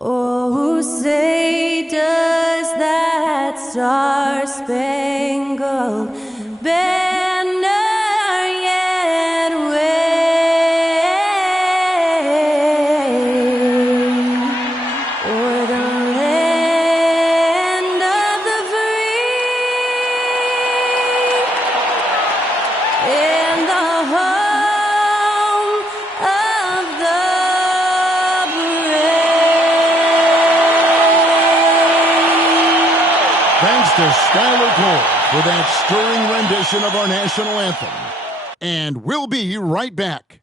Oh, say does that star-spangled banner yet wave o'er the land of the free and the home of the Thanks to Skylar Cole for that stirring rendition of our national anthem. And we'll be right back.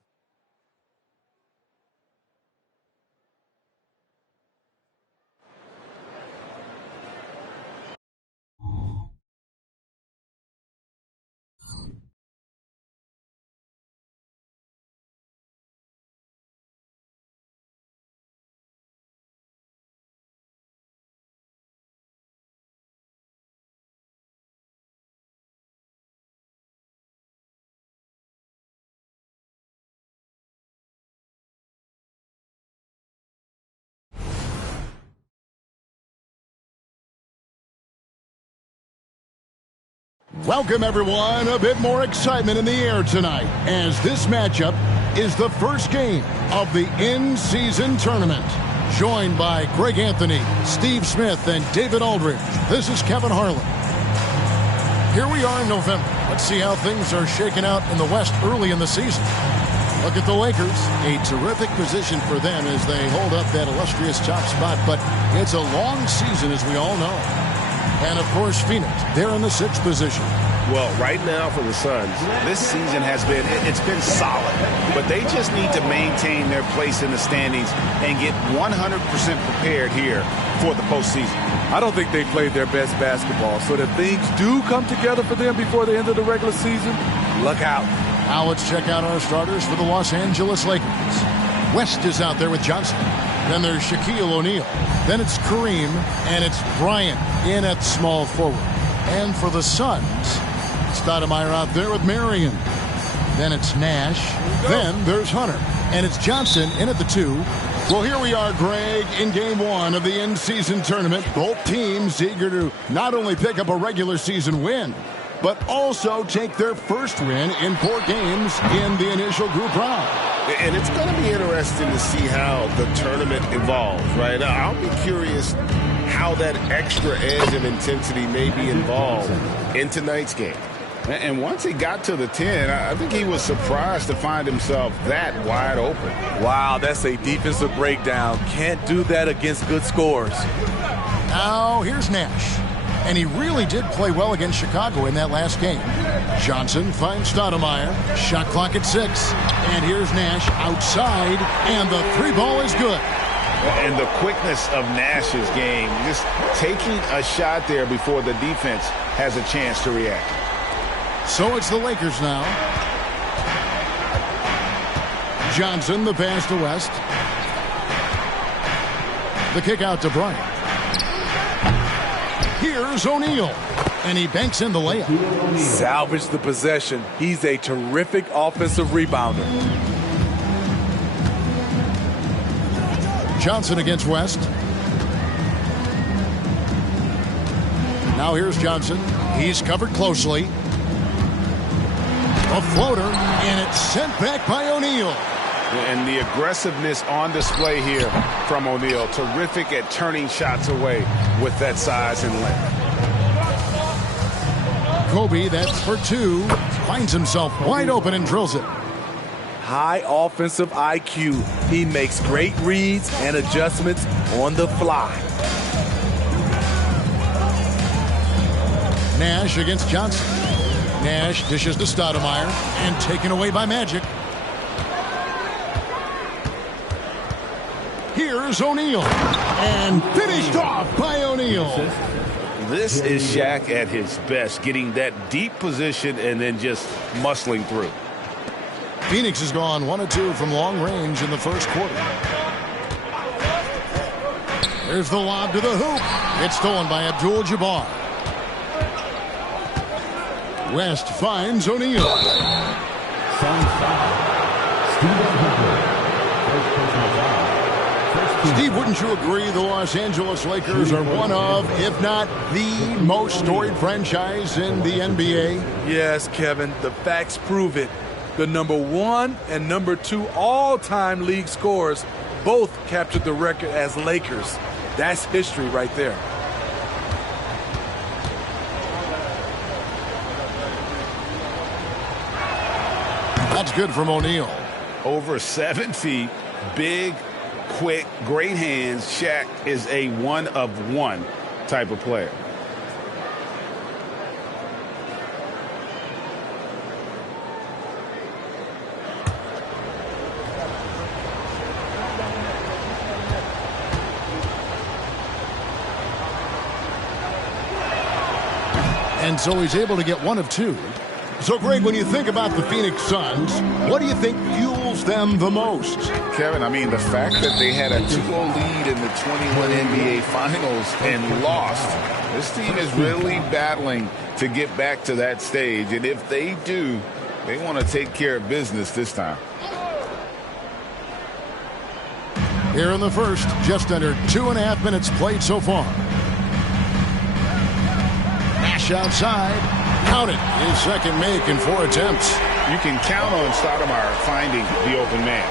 Welcome, everyone. A bit more excitement in the air tonight as this matchup is the first game of the in-season tournament. Joined by Greg Anthony, Steve Smith, and David Aldridge, this is Kevin Harlan. Here we are in November. Let's see how things are shaking out in the West early in the season. Look at the Lakers. A terrific position for them as they hold up that illustrious top spot, but it's a long season, as we all know. And, of course, Phoenix, they're in the 6th position. Well, right now for the Suns, this season has been, it's been solid. But they just need to maintain their place in the standings and get 100% prepared here for the postseason. I don't think they played their best basketball. So that things do come together for them before the end of the regular season, look out. Now let's check out our starters for the Los Angeles Lakers. West is out there with Johnson. Then there's Shaquille O'Neal. Then it's Kareem, and it's Bryant in at small forward. And for the Suns, Stoudemire out there with Marion. Then it's Nash. Then there's Hunter. And it's Johnson in at the 2. Well, here we are, Greg, in Game 1 of the in-season tournament. Both teams eager to not only pick up a regular season win, but also take their first win in 4 games in the initial group round. And it's going to be interesting to see how the tournament evolves, right? I'll be curious how that extra edge of intensity may be involved in tonight's game. And once he got to the 10, I think he was surprised to find himself that wide open. Wow, that's a defensive breakdown. Can't do that against good scores. Now, here's Nash. And he really did play well against Chicago in that last game. Johnson finds Stoudemire. Shot clock at 6. And here's Nash outside. And the 3 ball is good. And the quickness of Nash's game, just taking a shot there before the defense has a chance to react. So it's the Lakers now. Johnson, the pass to West. The kick out to Bryant. Here's O'Neal, and he banks in the layup. Salvage the possession. He's a terrific offensive rebounder. Johnson against West. Now here's Johnson. He's covered closely. A floater, and it's sent back by O'Neal. And the aggressiveness on display here from O'Neal. Terrific at turning shots away with that size and length. Kobe, that's for 2. Finds himself wide open and drills it. High offensive IQ. He makes great reads and adjustments on the fly. Nash against Johnson. Nash dishes to Stoudemire and taken away by Magic. Here's O'Neal, and finished off by O'Neal. This is Shaq at his best, getting that deep position and then just muscling through. Phoenix has gone 1 of 2 from long range in the first quarter. There's the lob to the hoop. It's stolen by Abdul-Jabbar. West finds O'Neal. Suns foul. Steve Smith. First personal foul. Steve, wouldn't you agree the Los Angeles Lakers are one of, if not the most storied franchise in the NBA? Yes, Kevin. The facts prove it. The number 1 and number 2 all-time league scorers both captured the record as Lakers. That's history right there. That's good from O'Neal. Over 7 feet, big, quick, great hands. Shaq is a one-of-one type of player. And so he's able to get 1 of 2. So, Greg, when you think about the Phoenix Suns, what do you think fuels them the most? Kevin, I mean, the fact that they had a 2-0 lead in the 21 NBA Finals and lost, this team is really battling to get back to that stage. And if they do, they want to take care of business this time. Here in the first, just under 2.5 minutes played so far. Nash outside. Counted. His second make in 4 attempts. You can count on Stoudemire finding the open man.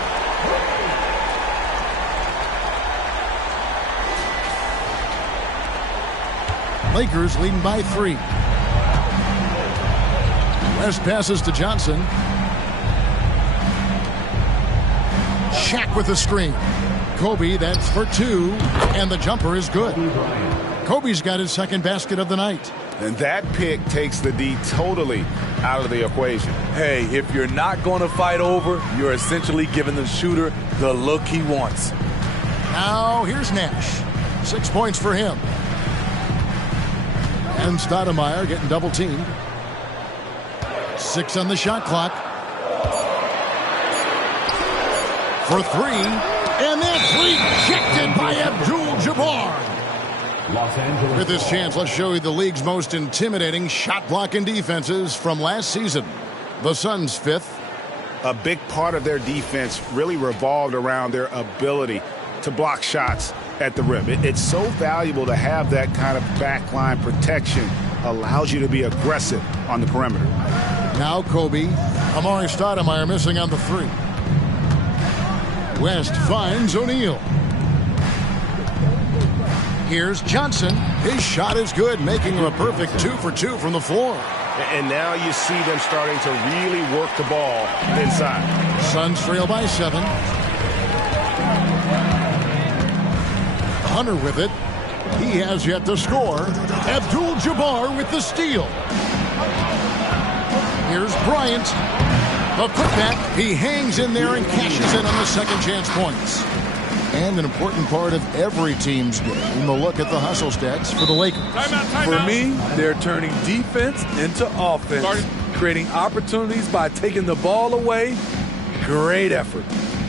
Lakers leading by 3. West passes to Johnson. Shaq with the screen. Kobe, that's for 2, and the jumper is good. Kobe's got his second basket of the night. And that pick takes the D totally out of the equation. Hey, if you're not going to fight over, you're essentially giving the shooter the look he wants. Now, here's Nash. 6 points for him. And Stoudemire getting double-teamed. 6 on the shot clock. For 3. And that's rejected by Abdul-Jabbar. With this chance, let's show you the league's most intimidating shot-blocking defenses from last season. The Suns' 5th. A big part of their defense really revolved around their ability to block shots at the rim. It's so valuable to have that kind of backline protection. Allows you to be aggressive on the perimeter. Now Kobe. Amari Stoudemire missing on the 3. West finds O'Neal. Here's Johnson. His shot is good, making him a perfect 2 for 2 from the floor. And now you see them starting to really work the ball inside. Suns trail by 7. Hunter with it. He has yet to score. Abdul-Jabbar with the steal. Here's Bryant. A putback. He hangs in there and cashes in on the second chance points. And an important part of every team's game, we'll look at the hustle stats for the Lakers. For me, they're turning defense into offense, creating opportunities by taking the ball away. Great effort.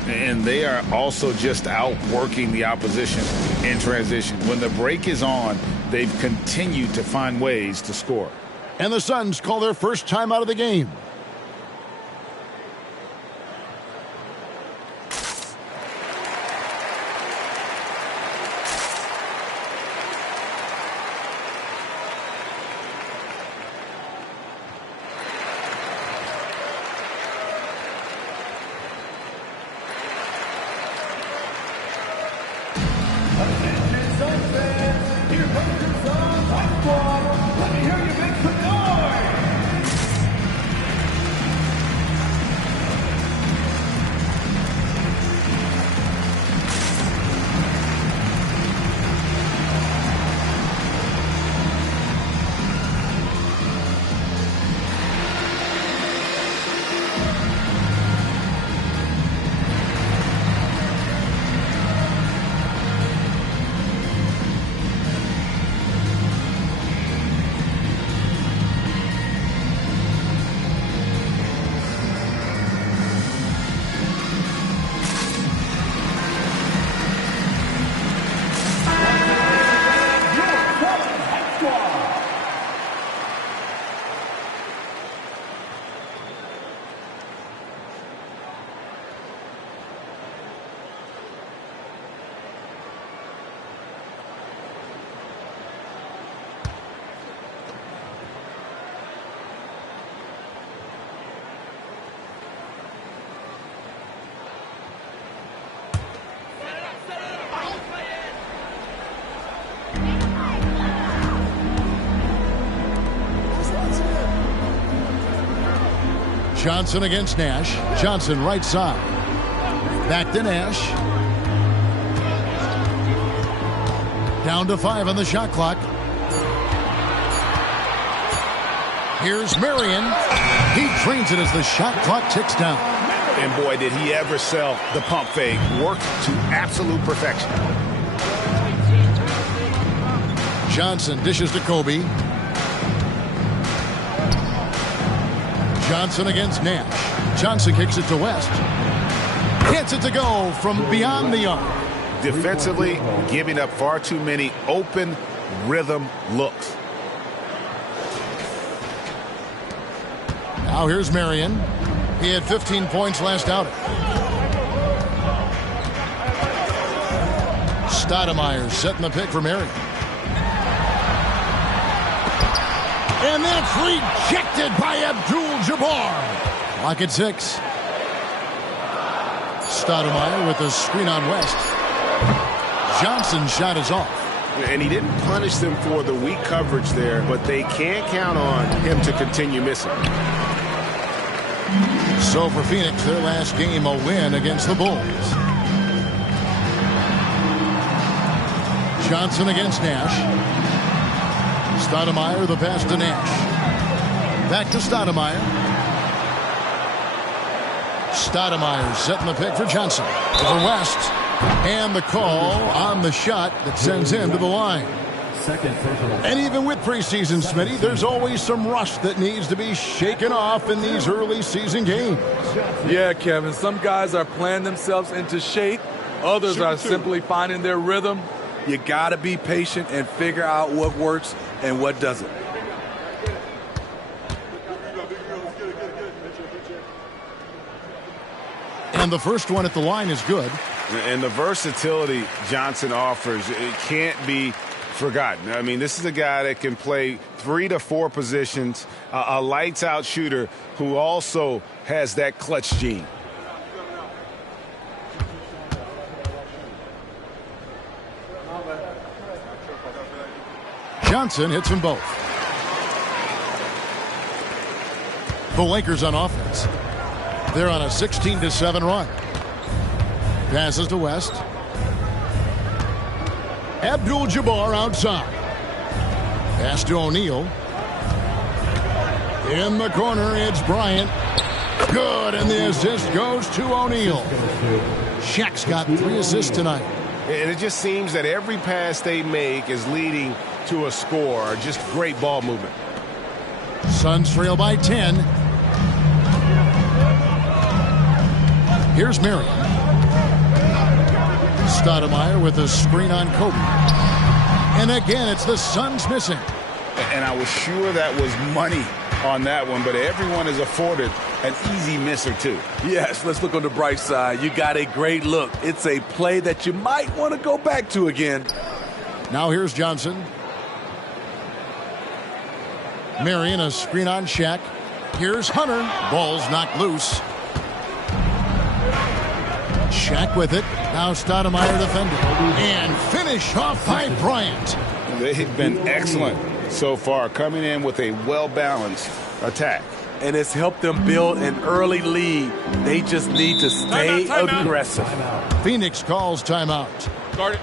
And they are also just outworking the opposition in transition. When the break is on, they've continued to find ways to score. And the Suns call their first time out of the game. Johnson against Nash. Johnson right side. Back to Nash. Down to 5 on the shot clock. Here's Marion. He drains it as the shot clock ticks down. And boy, did he ever sell the pump fake. Worked to absolute perfection. Johnson dishes to Kobe. Johnson against Nash. Johnson kicks it to West. Gets it to go from beyond the arc. Defensively, giving up far too many open rhythm looks. Now here's Marion. He had 15 points last outing. Stoudemire setting the pick for Marion. And that's rejected by Abdul-Jabbar. Clock at 6. Stoudemire with a screen on West. Johnson's shot is off. And he didn't punish them for the weak coverage there, but they can't count on him to continue missing. So for Phoenix, their last game a win against the Bulls. Johnson against Nash. Stoudemire, the pass to Nash. Back to Stoudemire. Stoudemire setting the pick for Johnson. Over West. And the call on the shot that sends him to the line. And even with preseason, Smitty, there's always some rust that needs to be shaken off in these early season games. Yeah, Kevin, some guys are playing themselves into shape. Others are simply finding their rhythm. You got to be patient and figure out what works and what doesn't. And the first one at the line is good. And the versatility Johnson offers, it can't be forgotten. I mean, this is a guy that can play 3 to 4 positions, a lights-out shooter who also has that clutch gene. Johnson hits them both. The Lakers on offense. They're on a 16-7 run. Passes to West. Abdul-Jabbar outside. Pass to O'Neal. In the corner, it's Bryant. Good, and the assist goes to O'Neal. Shaq's got 3 assists tonight. And it just seems that every pass they make is leading to a score, or just great ball movement. Suns trail by 10. Here's Marion. Stoudemire with a screen on Kobe. And again, it's the Suns missing. And I was sure that was money on that one, but everyone is afforded an easy miss or two. Yes, let's look on the bright side. You got a great look. It's a play that you might want to go back to again. Now here's Johnson. Marion, a screen on Shaq. Here's Hunter. Ball's knocked loose. Shaq with it. Now Stoudemire defending. And finish off by Bryant. They've been excellent so far, coming in with a well-balanced attack. And it's helped them build an early lead. They just need to stay aggressive. Phoenix calls timeout. Guard it.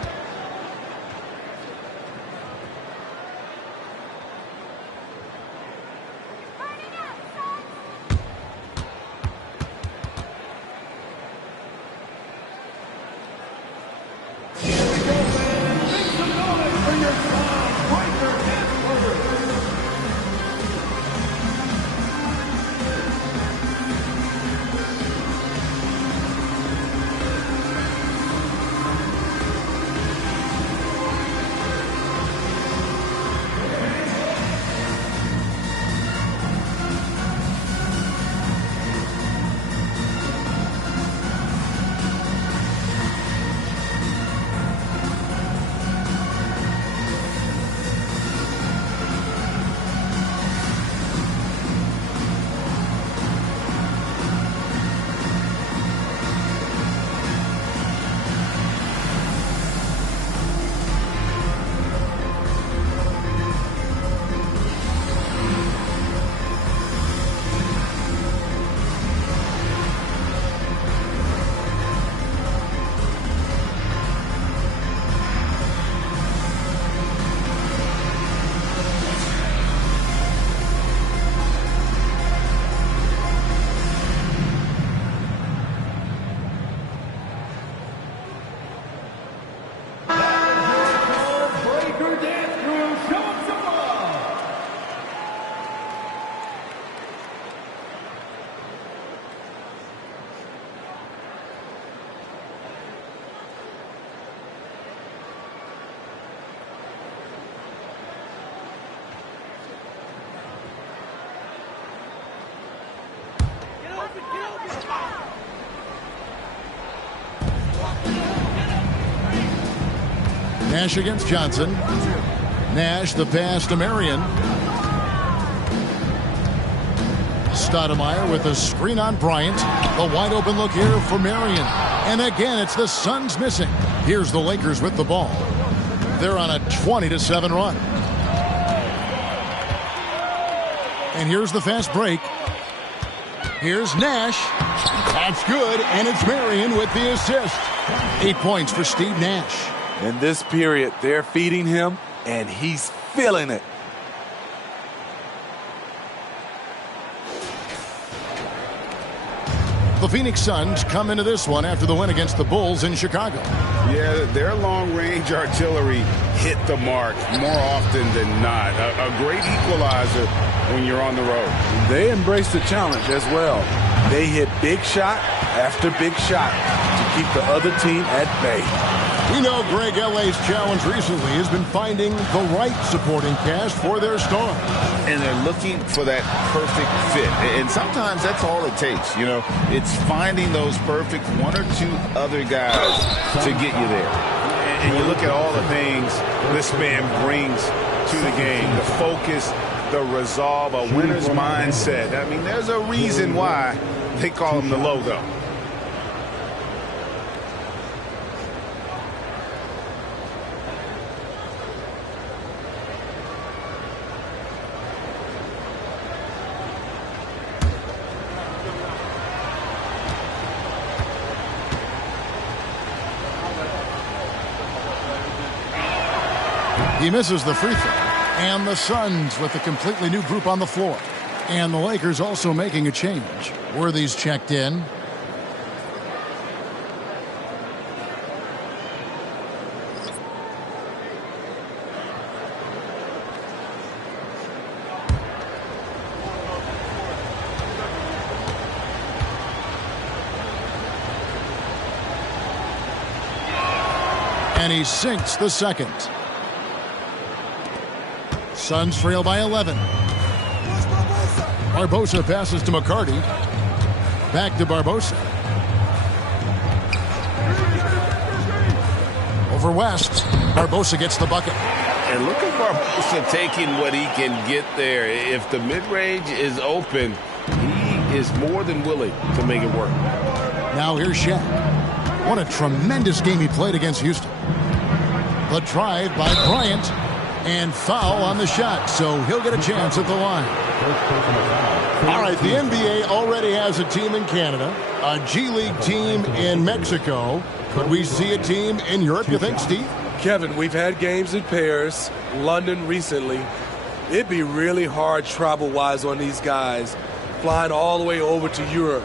Nash against Johnson. Nash the pass to Marion. Stoudemire with a screen on Bryant. The wide open look here for Marion. And again, it's the Suns missing. Here's the Lakers with the ball. They're on a 20-7 run. And here's the fast break. Here's Nash. That's good, and it's Marion with the assist. 8 points for Steve Nash. In this period, they're feeding him, and he's feeling it. The Phoenix Suns come into this one after the win against the Bulls in Chicago. Yeah, their long-range artillery hit the mark more often than not. A great equalizer when you're on the road. They embrace the challenge as well. They hit big shot after big shot to keep the other team at bay. We know Greg L.A.'s challenge recently has been finding the right supporting cast for their stars. And they're looking for that perfect fit. And sometimes that's all it takes. You know, it's finding those perfect one or two other guys to get you there. And you look at all the things this man brings to the game. The focus, the resolve, a winner's mindset. I mean, there's a reason why they call him the logo. He misses the free throw. And the Suns with a completely new group on the floor. And the Lakers also making a change. Worthy's checked in. And he sinks the second. Suns trail by 11. Barbosa passes to McCarty. Back to Barbosa. Over West. Barbosa gets the bucket. And look at Barbosa taking what he can get there. If the mid-range is open, he is more than willing to make it work. Now here's Shaq. What a tremendous game he played against Houston. The drive by Bryant. And foul on the shot, so he'll get a chance at the line. All right, the NBA already has a team in Canada, a G League team in Mexico. Could we see a team in Europe, you think, Steve? Kevin, we've had games in Paris, London recently. It'd be really hard travel-wise on these guys, flying all the way over to Europe.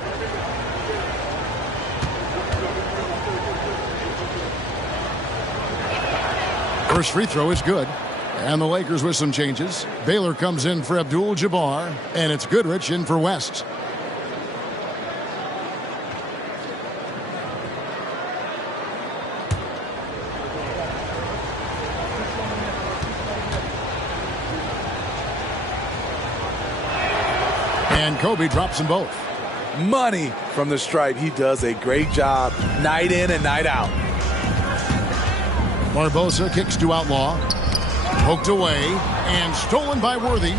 First free throw is good. And the Lakers with some changes. Baylor comes in for Abdul-Jabbar, and it's Goodrich in for West. And Kobe drops them both. Money from the stripe. He does a great job night in and night out. Barbosa kicks to Outlaw. Poked away and stolen by Worthy.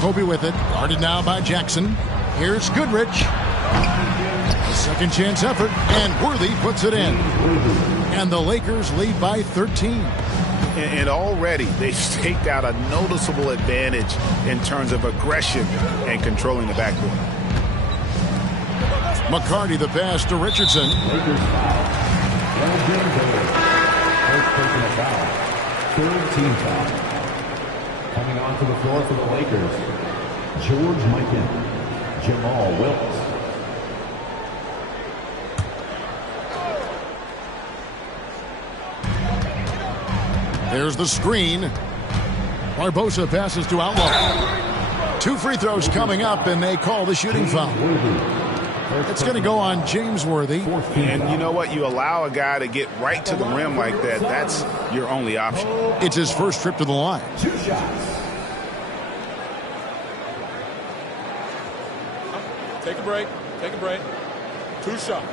Kobe with it. Guarded now by Jackson. Here's Goodrich. A second chance effort, and Worthy puts it in. And the Lakers lead by 13. And already they've staked out a noticeable advantage in terms of aggression and controlling the backcourt. McCarty the pass to Richardson. Third team foul. Coming onto the floor for the Lakers, George Mikan, Jamal Wilkes. There's the screen. Barbosa passes to Outlaw. 2 free throws coming up, and they call the shooting foul. It's going to go on James Worthy. And you know what? You allow a guy to get right to the rim like that. That's your only option. It's his first trip to the line. 2 shots. Take a break. Take a break. 2 shots.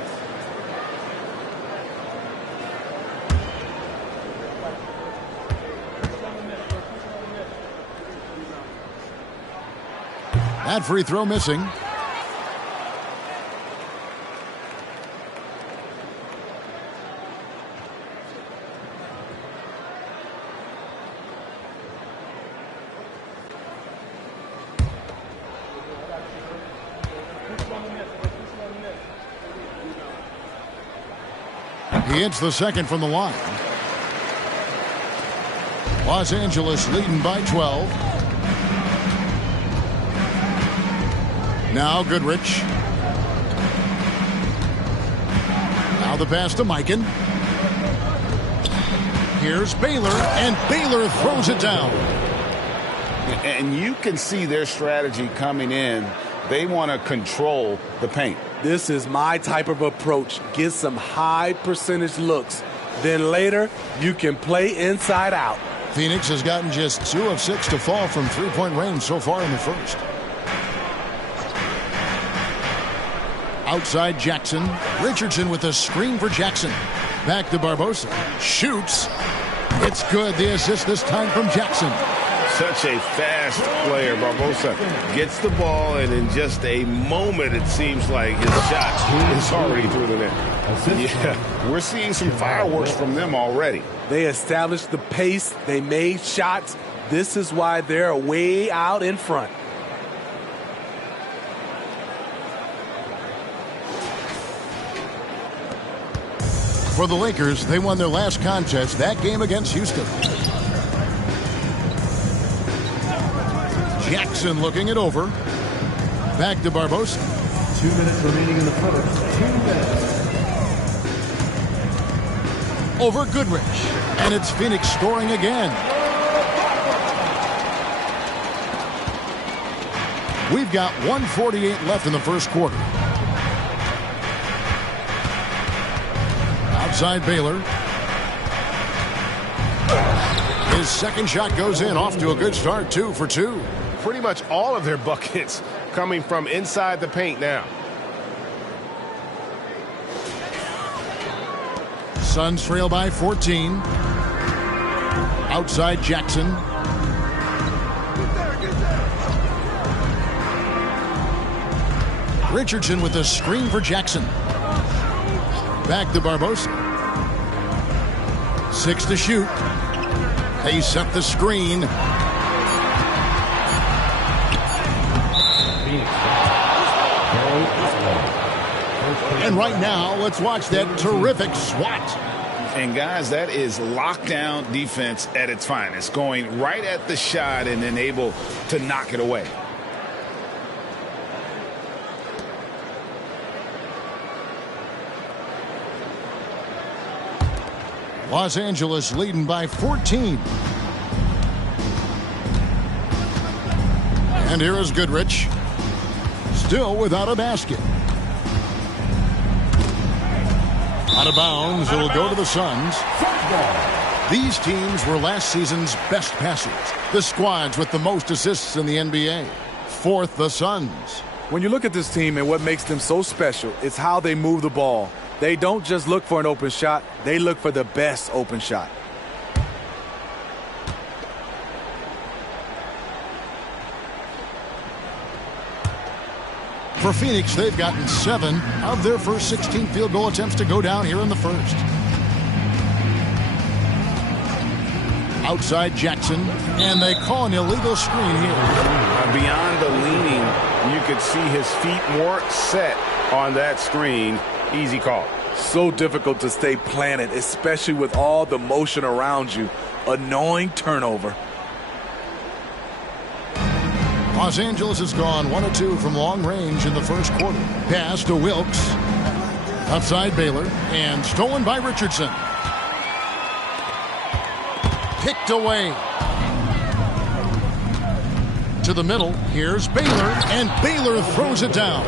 That free throw missing. He hits the second from the line. Los Angeles leading by 12. Now Goodrich. Now the pass to Mikan. Here's Baylor, and Baylor throws it down. And you can see their strategy coming in. They want to control the paint. This is my type of approach. Get some high percentage looks. Then later, you can play inside out. Phoenix has gotten just 2 of 6 to fall from three-point range so far in the first. Outside Jackson. Richardson with a screen for Jackson. Back to Barbosa. Shoots. It's good. The assist this time from Jackson. Such a fast player. Barbosa gets the ball, and in just a moment, it seems like his shot is already through the net. Yeah, we're seeing some fireworks from them already. They established the pace. They made shots. This is why they're way out in front. For the Lakers, they won their last contest, that game against Houston. Jackson looking it over. Back to Barbosa. 2 minutes remaining in the first. 2 minutes. Over Goodrich. And it's Phoenix scoring again. We've got 1:48 left in the first quarter. Outside Baylor. His second shot goes in, off to a good start, 2 for 2. Pretty much all of their buckets coming from inside the paint now. Suns trail by 14. Outside Jackson. Richardson with a screen for Jackson. Back to Barbosa. 6 to shoot. They set the screen. And right now, let's watch that terrific swat. And guys, that is lockdown defense at its finest, going right at the shot and then able to knock it away. Los Angeles leading by 14. And here is Goodrich. Still without a basket. Out of bounds, it'll go to the Suns. These teams were last season's best passers. The squads with the most assists in the NBA. Fourth, the Suns. When you look at this team and what makes them so special, it's how they move the ball. They don't just look for an open shot, they look for the best open shot. For Phoenix, they've gotten 7 of their first 16 field goal attempts to go down here in the first. Outside Jackson, and they call an illegal screen here. Beyond the leaning, you could see his feet more set on that screen. Easy call. So difficult to stay planted, especially with all the motion around you. Annoying turnover. Los Angeles has gone 1 of 2 from long range in the first quarter. Pass to Wilkes. Outside Baylor, and stolen by Richardson. Picked away. To the middle, here's Baylor, and Baylor throws it down.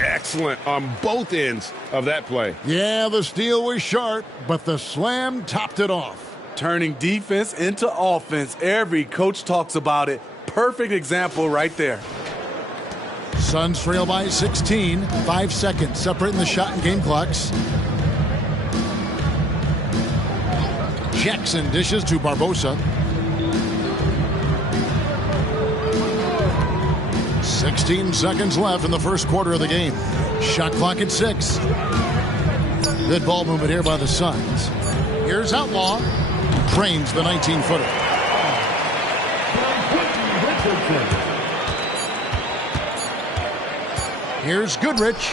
Excellent on both ends of that play. Yeah, the steal was sharp, but the slam topped it off. Turning defense into offense. Every coach talks about it. Perfect example right there. Suns trail by 16. 5 seconds separating the shot and game clocks. Jackson dishes to Barbosa. 16 seconds left in the first quarter of the game. Shot clock at 6. Good ball movement here by the Suns. Here's Outlaw. Drains the 19-footer. Here's Goodrich.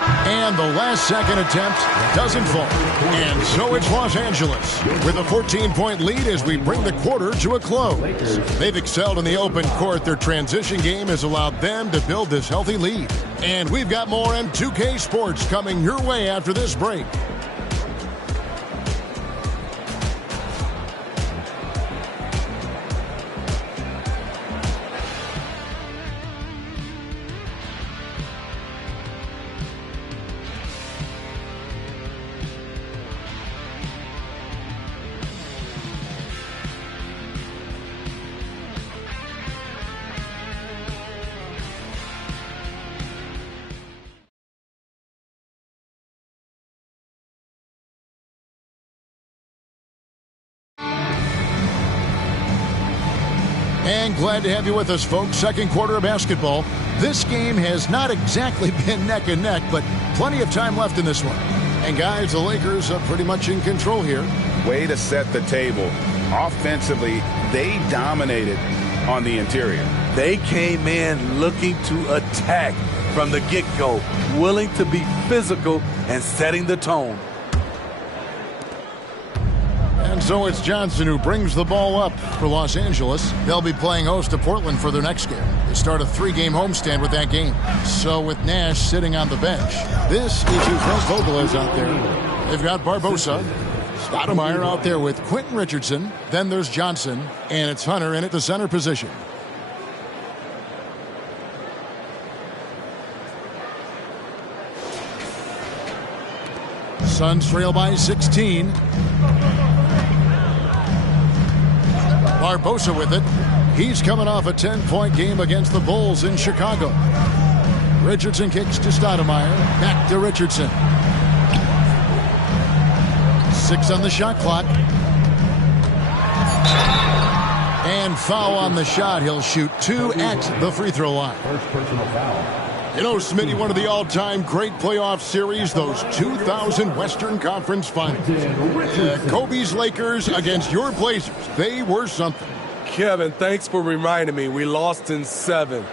And the last-second attempt doesn't fall. And so it's Los Angeles with a 14-point lead as we bring the quarter to a close. They've excelled in the open court. Their transition game has allowed them to build this healthy lead. And we've got more on 2K Sports coming your way after this break. And glad to have you with us, folks. Second quarter of basketball. This game has not exactly been neck and neck, but plenty of time left in this one. And guys, the Lakers are pretty much in control here. Way to set the table. Offensively, they dominated on the interior. They came in looking to attack from the get-go, willing to be physical and setting the tone. And so it's Johnson who brings the ball up for Los Angeles. They'll be playing host to Portland for their next game. They start a 3-game homestand with that game. So with Nash sitting on the bench, this is who Frank Vogel is out there. They've got Barbosa, Stoudemire out there with Quentin Richardson. Then there's Johnson, and it's Hunter in at the center position. Suns trail by 16. Barbosa with it. He's coming off a 10-point game against the Bulls in Chicago. Richardson kicks to Stoudemire. Back to Richardson. 6 on the shot clock. And foul on the shot. He'll shoot 2 at the free throw line. First personal foul. You know, Smitty, one of the all-time great playoff series, those 2000 Western Conference Finals. Kobe's Lakers against your Blazers. They were something. Kevin, thanks for reminding me. We lost in 7.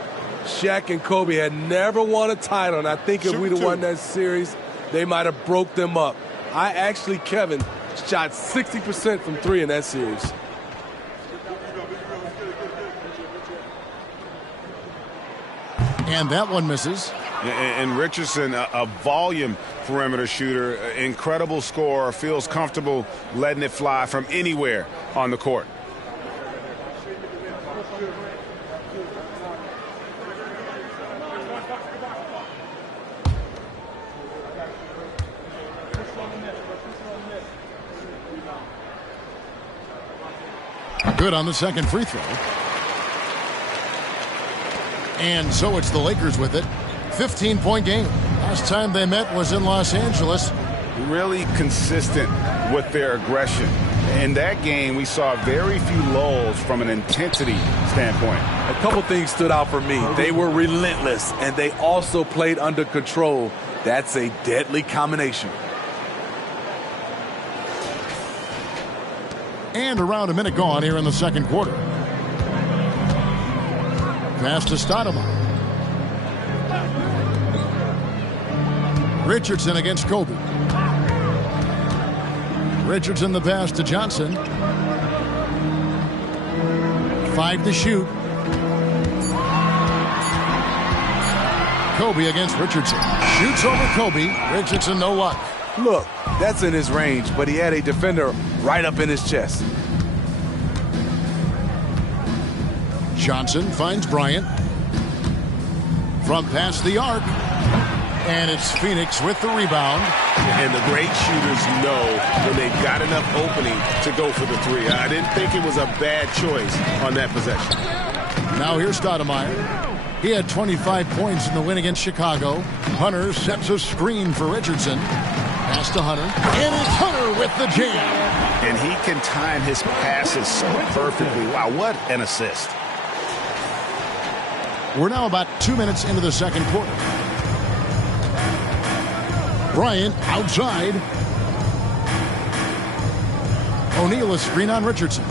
Shaq and Kobe had never won a title, and I think if we'd have won that series, they might have broke them up. I actually, Kevin, shot 60% from 3 in that series. And that one misses. And Richardson, a volume perimeter shooter, incredible scorer, feels comfortable letting it fly from anywhere on the court. Good on the second free throw. And so it's the Lakers with it. 15-point game. Last time they met was in Los Angeles. Really consistent with their aggression. In that game, we saw very few lulls from an intensity standpoint. A couple things stood out for me. They were relentless, and they also played under control. That's a deadly combination. And around a minute gone here in the second quarter. Pass to Stoudemire. Richardson against Kobe. Richardson the pass to Johnson. 5 to shoot. Kobe against Richardson. Shoots over Kobe. Richardson no luck. Look, that's in his range, but he had a defender right up in his chest. Johnson finds Bryant. From past the arc. And it's Phoenix with the rebound. And the great shooters know when they've got enough opening to go for the 3. I didn't think it was a bad choice on that possession. Now here's Stoudemire. He had 25 points in the win against Chicago. Hunter sets a screen for Richardson. Pass to Hunter. And it's Hunter with the jam. And he can time his passes so perfectly. Wow, what an assist. We're now about 2 minutes into the second quarter. Bryant outside. O'Neal a screen on Richardson.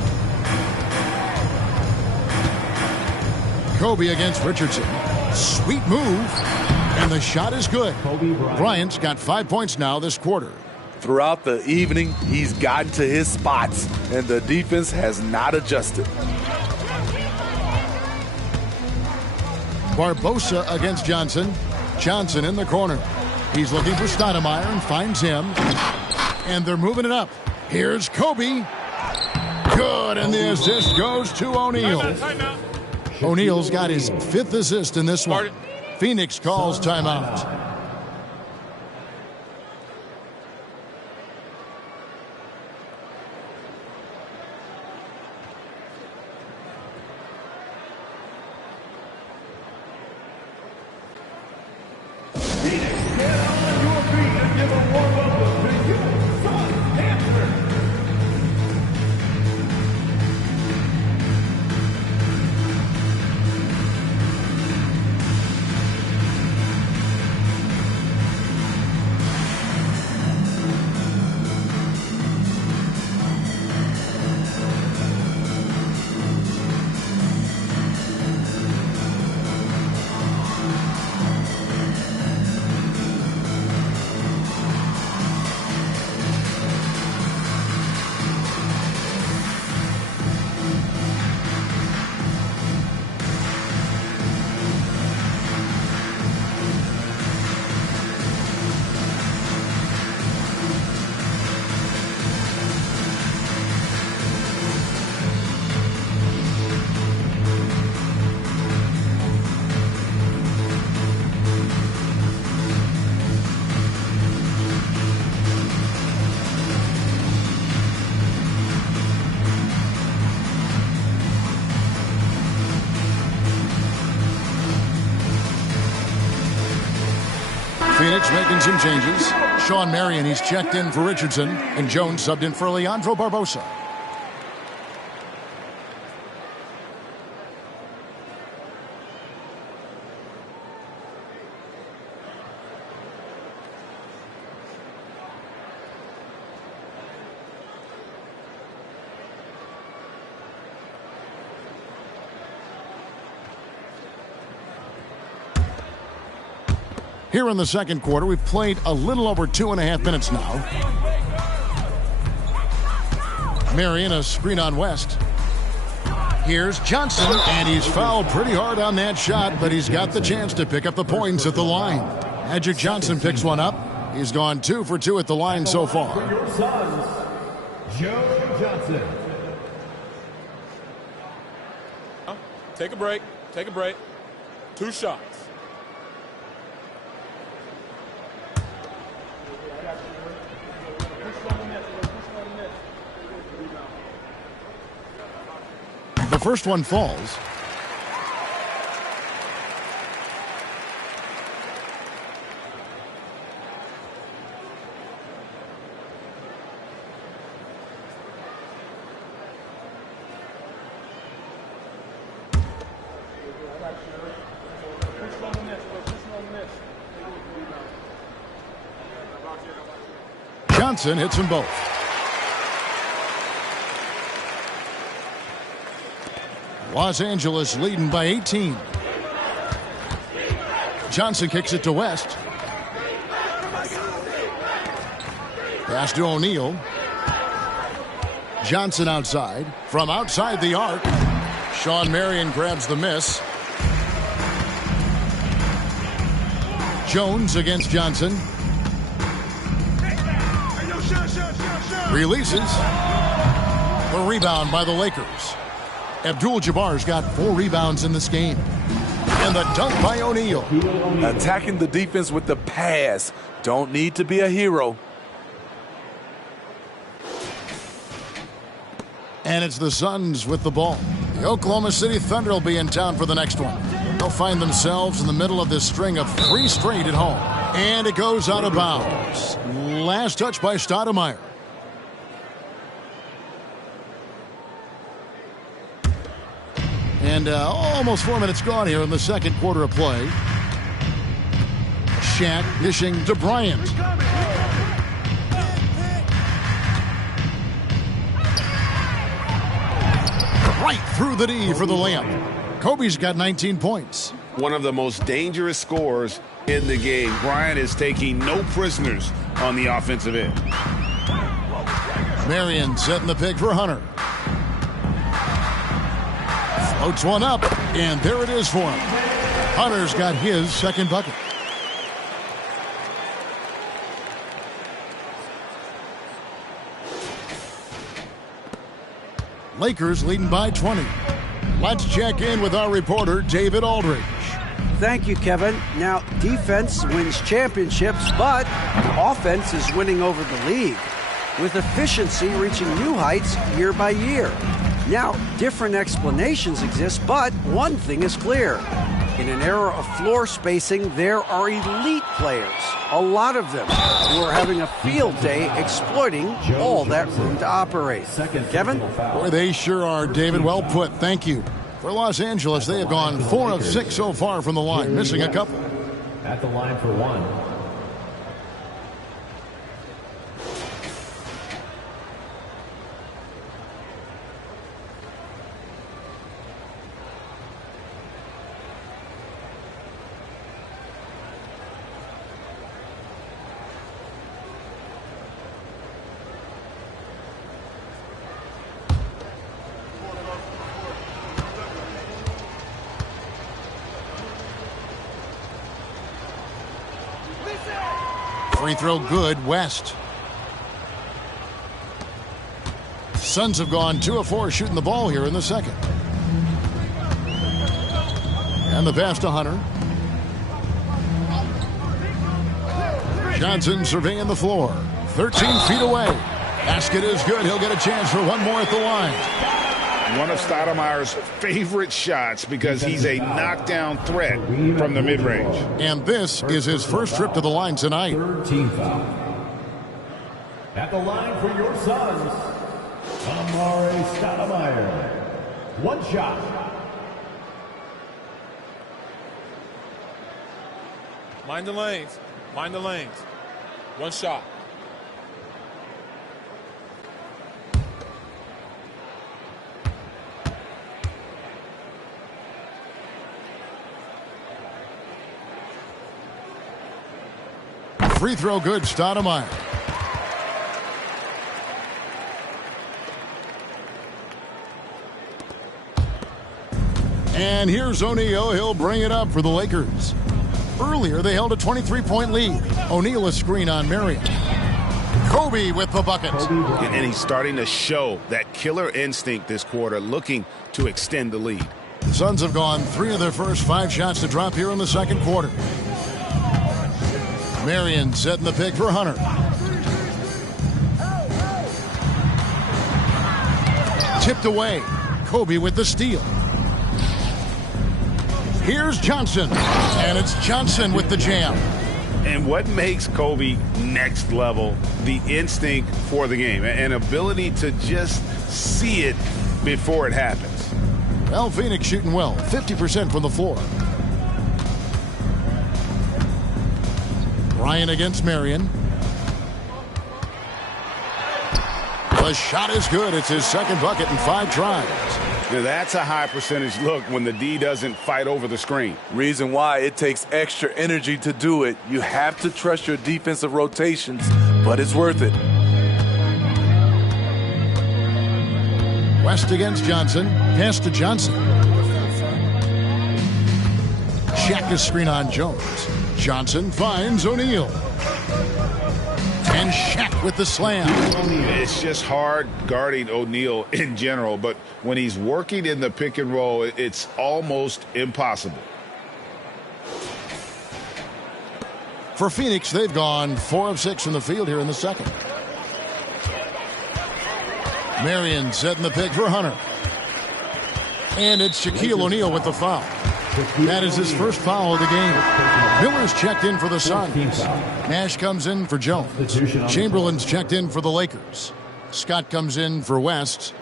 Kobe against Richardson. Sweet move. And the shot is good. Bryant's got 5 points now this quarter. Throughout the evening, he's gotten to his spots, and the defense has not adjusted. Barbosa against Johnson. Johnson in the corner. He's looking for Stoudemire and finds him. And they're moving it up. Here's Kobe. Good, and the assist goes to O'Neal. O'Neal's got his 5th assist in this one. Phoenix calls timeout. Phoenix making some changes. Sean Marion, he's checked in for Richardson, and Jones subbed in for Leandro Barbosa. Here in the second quarter, we've played a little over 2.5 minutes now. Marion, a screen on West. Here's Johnson, and he's fouled pretty hard on that shot, but he's got the chance to pick up the points at the line. Magic Johnson picks one up. He's gone 2 for 2 at the line so far. For your Suns, Joe Johnson. Take a break. Take a break. 2 shots. The first one falls. Johnson hits them both. Los Angeles leading by 18. Johnson kicks it to West. Pass to O'Neal. Johnson outside. From outside the arc, Sean Marion grabs the miss. Jones against Johnson. Releases. The rebound by the Lakers. Abdul-Jabbar's got 4 rebounds in this game. And the dunk by O'Neal. Attacking the defense with the pass. Don't need to be a hero. And it's the Suns with the ball. The Oklahoma City Thunder will be in town for the next one. They'll find themselves in the middle of this string of 3 straight at home. And it goes out of bounds. Last touch by Stoudemire. And almost 4 minutes gone here in the second quarter of play. Shaq dishing to Bryant. Right through the D for the layup. Kobe's got 19 points. One of the most dangerous scorers in the game. Bryant is taking no prisoners on the offensive end. Marion setting the pick for Hunter. Floats one up, and there it is for him. Hunter's got his second bucket. Lakers leading by 20. Let's check in with our reporter, David Aldridge. Thank you, Kevin. Now, defense wins championships, but offense is winning over the league, with efficiency reaching new heights year by year. Now, different explanations exist, but one thing is clear. In an era of floor spacing, there are elite players, a lot of them, who are having a field day exploiting all that room to operate. Kevin? Boy, they sure are, David. Well put. Thank you. For Los Angeles, they have gone 4 of 6 so far from the line, missing a couple. At the line for one. Free throw good, West. Suns have gone 2 of 4 shooting the ball here in the second. And the pass to Hunter. Johnson surveying the floor. 13 feet away. Basket is good. He'll get a chance for one more at the line. One of Stoudemire's favorite shots because he's a knockdown threat from the mid-range. And this is his first trip to the line tonight. Third team foul. At the line for your Suns, Amare Stoudemire. One shot. Mind the lanes. Mind the lanes. One shot. Free throw good, Stoudemire. And here's O'Neal. He'll bring it up for the Lakers. Earlier, they held a 23-point lead. O'Neal a screen on Marion. Kobe with the bucket. And he's starting to show that killer instinct this quarter, looking to extend the lead. The Suns have gone 3 of their first 5 shots to drop here in the second quarter. Marion setting the pick for Hunter. Tipped away. Kobe with the steal. Here's Johnson. And it's Johnson with the jam. And what makes Kobe next level? The instinct for the game. An ability to just see it before it happens. Well, Phoenix shooting well. 50% from the floor. Bryant against Marion. The shot is good. It's his second bucket in 5 tries. Now that's a high percentage look when the D doesn't fight over the screen. Reason why it takes extra energy to do it. You have to trust your defensive rotations, but it's worth it. West against Johnson. Pass to Johnson. Shaq is screen on Jones. Johnson finds O'Neal. And Shaq with the slam. It's just hard guarding O'Neal in general, but when he's working in the pick and roll, it's almost impossible. For Phoenix, they've gone 4 of 6 from the field here in the second. Marion setting the pick for Hunter. And it's Shaquille O'Neal with the foul. That is his first foul of the game. Miller's checked in for the Suns. Nash comes in for Jones. Chamberlain's checked in for the Lakers. Scott comes in for West.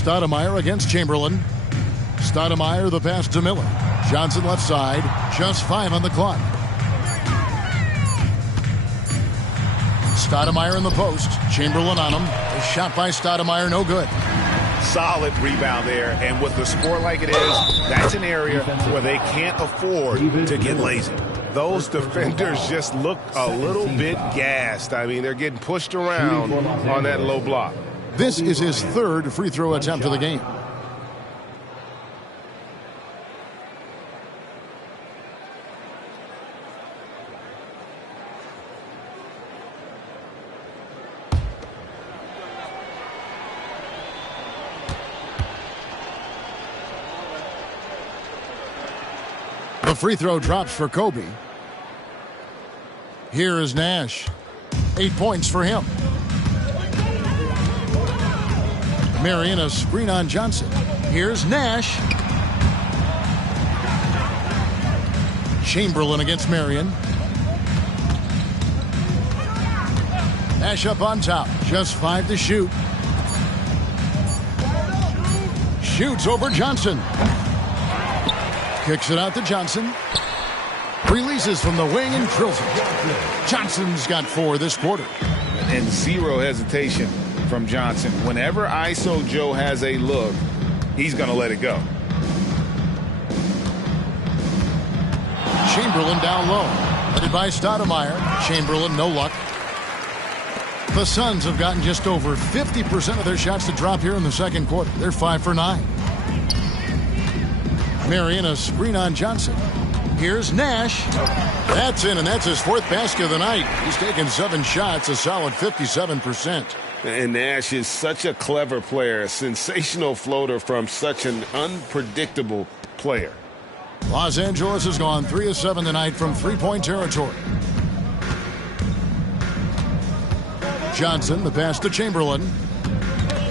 Stoudemire against Chamberlain. Stoudemire the pass to Miller. Johnson left side. Just 5 on the clock. Stoudemire in the post. Chamberlain on him. A shot by Stoudemire, no good. Solid rebound there, and with the score like it is, that's an area where they can't afford to get lazy. Those defenders just look a little bit gassed. I mean, they're getting pushed around on that low block. This is his 3rd free throw attempt of the game. The free throw drops for Kobe. Here is Nash. 8 points for him. Marion, a screen on Johnson. Here's Nash. Chamberlain against Marion. Nash up on top. Just 5 to shoot. Shoots over Johnson. Kicks it out to Johnson. Releases from the wing and drills it. Johnson's got 4 this quarter. And 0 hesitation from Johnson. Whenever ISO Joe has a look, he's going to let it go. Chamberlain down low. Headed by Stoudemire. Chamberlain, no luck. The Suns have gotten just over 50% of their shots to drop here in the second quarter. They're 5 for 9. Marion, a screen on Johnson. Here's Nash. That's in, and that's his 4th basket of the night. He's taken 7 shots, a solid 57%. And Nash is such a clever player, a sensational floater from such an unpredictable player. Los Angeles has gone 3 of 7 tonight from three-point territory. Johnson, the pass to Chamberlain.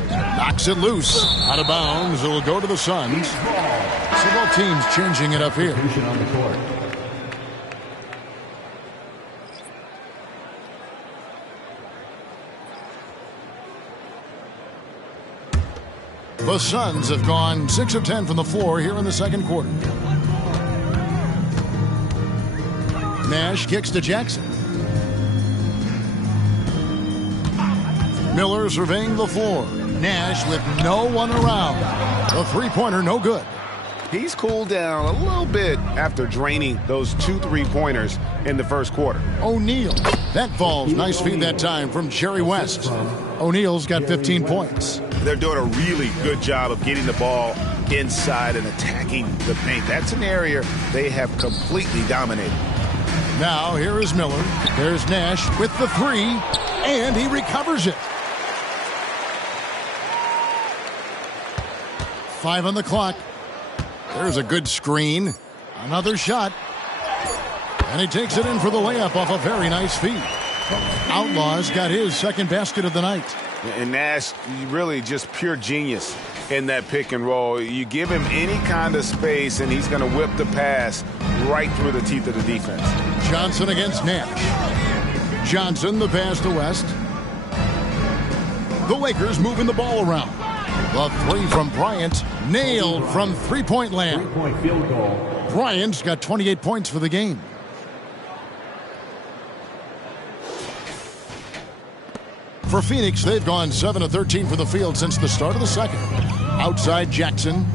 Knocks it loose. Out of bounds. It'll go to the Suns. So both teams changing it up here. The Suns have gone 6 of 10 from the floor here in the second quarter. Nash kicks to Jackson. Miller surveying the floor. Nash with no one around. The three-pointer no good. He's cooled down a little bit after draining those 2 3-pointers in the first quarter. O'Neal. That falls. Nice feed that time from Jerry West. O'Neal's got 15 points. They're doing a really good job of getting the ball inside and attacking the paint. That's an area they have completely dominated. Now here is Miller. There's Nash with the 3, and he recovers it. 5 on the clock. There's a good screen. Another shot. And he takes it in for the layup off a very nice feed. Outlaws got his 2nd basket of the night. And Nash, really just pure genius in that pick and roll. You give him any kind of space, and he's going to whip the pass right through the teeth of the defense. Johnson against Nash. Johnson, the pass to West. The Lakers moving the ball around. The 3 from Bryant, nailed from three-point land. 3-point field goal. Bryant's got 28 points for the game. For Phoenix, they've gone 7 of 13 from the field since the start of the second. Outside Jackson.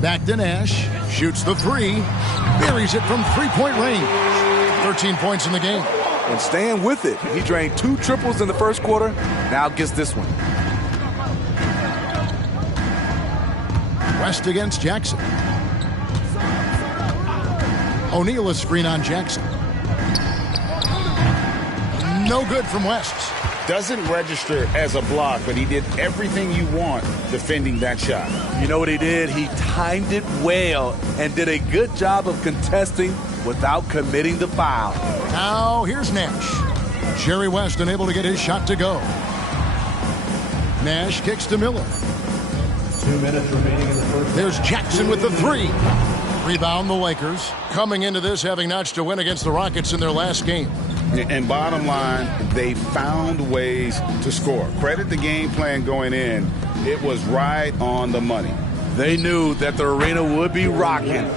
Back to Nash. Shoots the 3. Buries it from three-point range. 13 points in the game. And staying with it. He drained 2 triples in the first quarter. Now gets this one. West against Jackson. O'Neal a screen on Jackson. No good from West. Doesn't register as a block, but he did everything you want defending that shot. You know what he did? He timed it well and did a good job of contesting without committing the foul. Now here's Nash. Jerry West unable to get his shot to go. Nash kicks to Miller. 2 minutes remaining in the first. There's Jackson with the 3. Rebound the Lakers. Coming into this having notched a win against the Rockets in their last game. And bottom line, they found ways to score. Credit the game plan going in. It was right on the money. They knew that the arena would be rocking.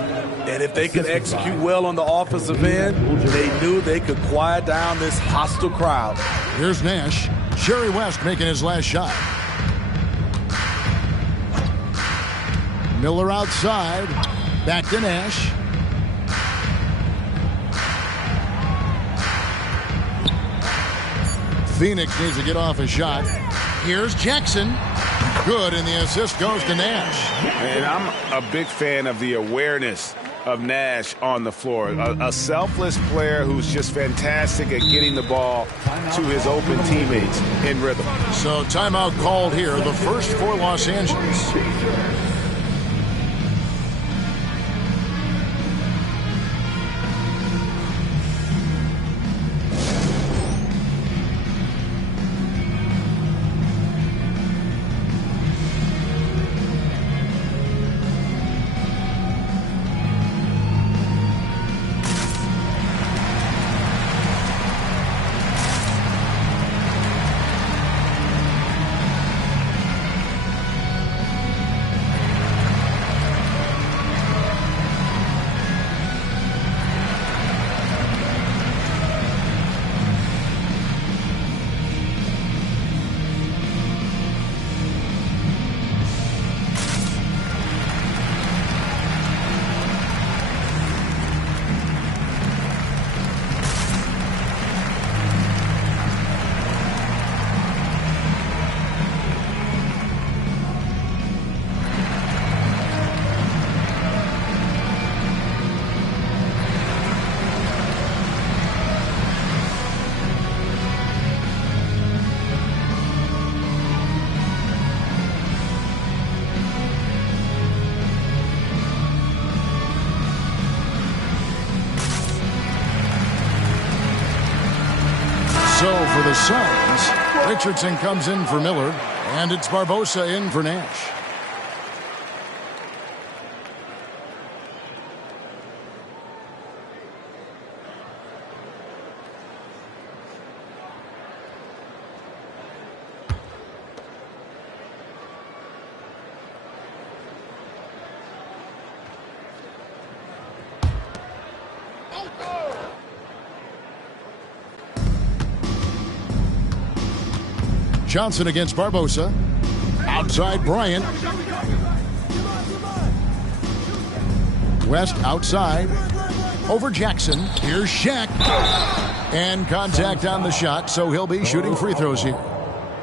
And if they could execute well on the offensive end, they knew they could quiet down this hostile crowd. Here's Nash. Jerry West making his last shot. Miller outside. Back to Nash. Phoenix needs to get off a shot. Here's Jackson. Good, and the assist goes to Nash. And I'm a big fan of the awareness of Nash on the floor. A selfless player who's just fantastic at getting the ball to his open teammates in rhythm. So timeout called here, the first for Los Angeles. So for the Suns, Richardson comes in for Miller, and it's Barbosa in for Nash. Johnson against Barbosa. Outside Bryant. West outside. Over Jackson. Here's Shaq. And contact on the shot, so he'll be shooting free throws here.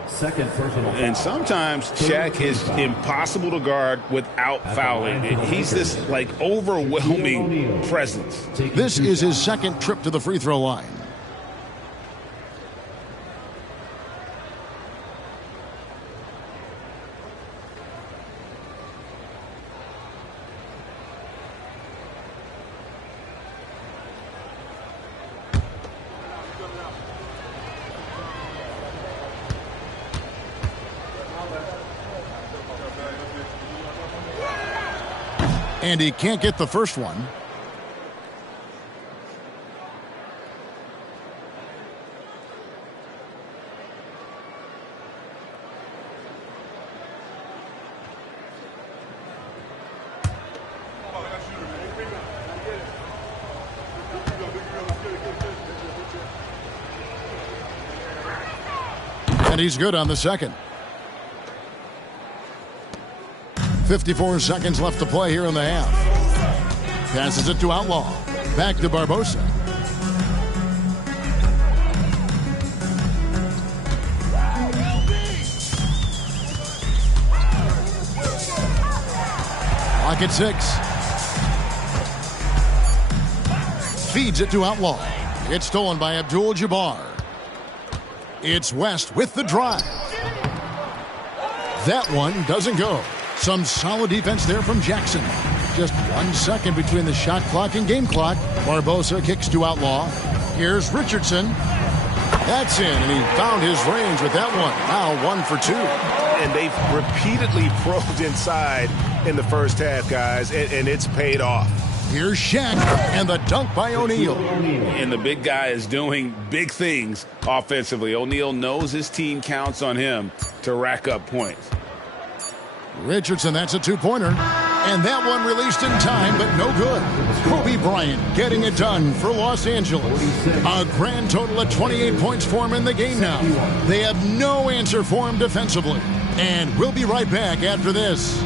Second personal. And sometimes Shaq is impossible to guard without fouling. He's this like overwhelming presence. This is his second trip to the free throw line. And he can't get the first one. And he's good on the second. 54 seconds left to play here in the half. Passes it to Outlaw. Back to Barbosa. Clock at 6. Feeds it to Outlaw. It's stolen by Abdul-Jabbar. It's West with the drive. That one doesn't go. Some solid defense there from Jackson. Just 1 second between the shot clock and game clock. Barbosa kicks to Outlaw. Here's Richardson. That's in, and he found his range with that one. Now 1 for 2. And they've repeatedly probed inside in the first half, guys, and it's paid off. Here's Shaq, and the dunk by O'Neal. And the big guy is doing big things offensively. O'Neal knows his team counts on him to rack up points. Richardson, that's a two-pointer. And that one released in time, but no good. Kobe Bryant getting it done for Los Angeles. A grand total of 28 points for him in the game now. They have no answer for him defensively. And we'll be right back after this.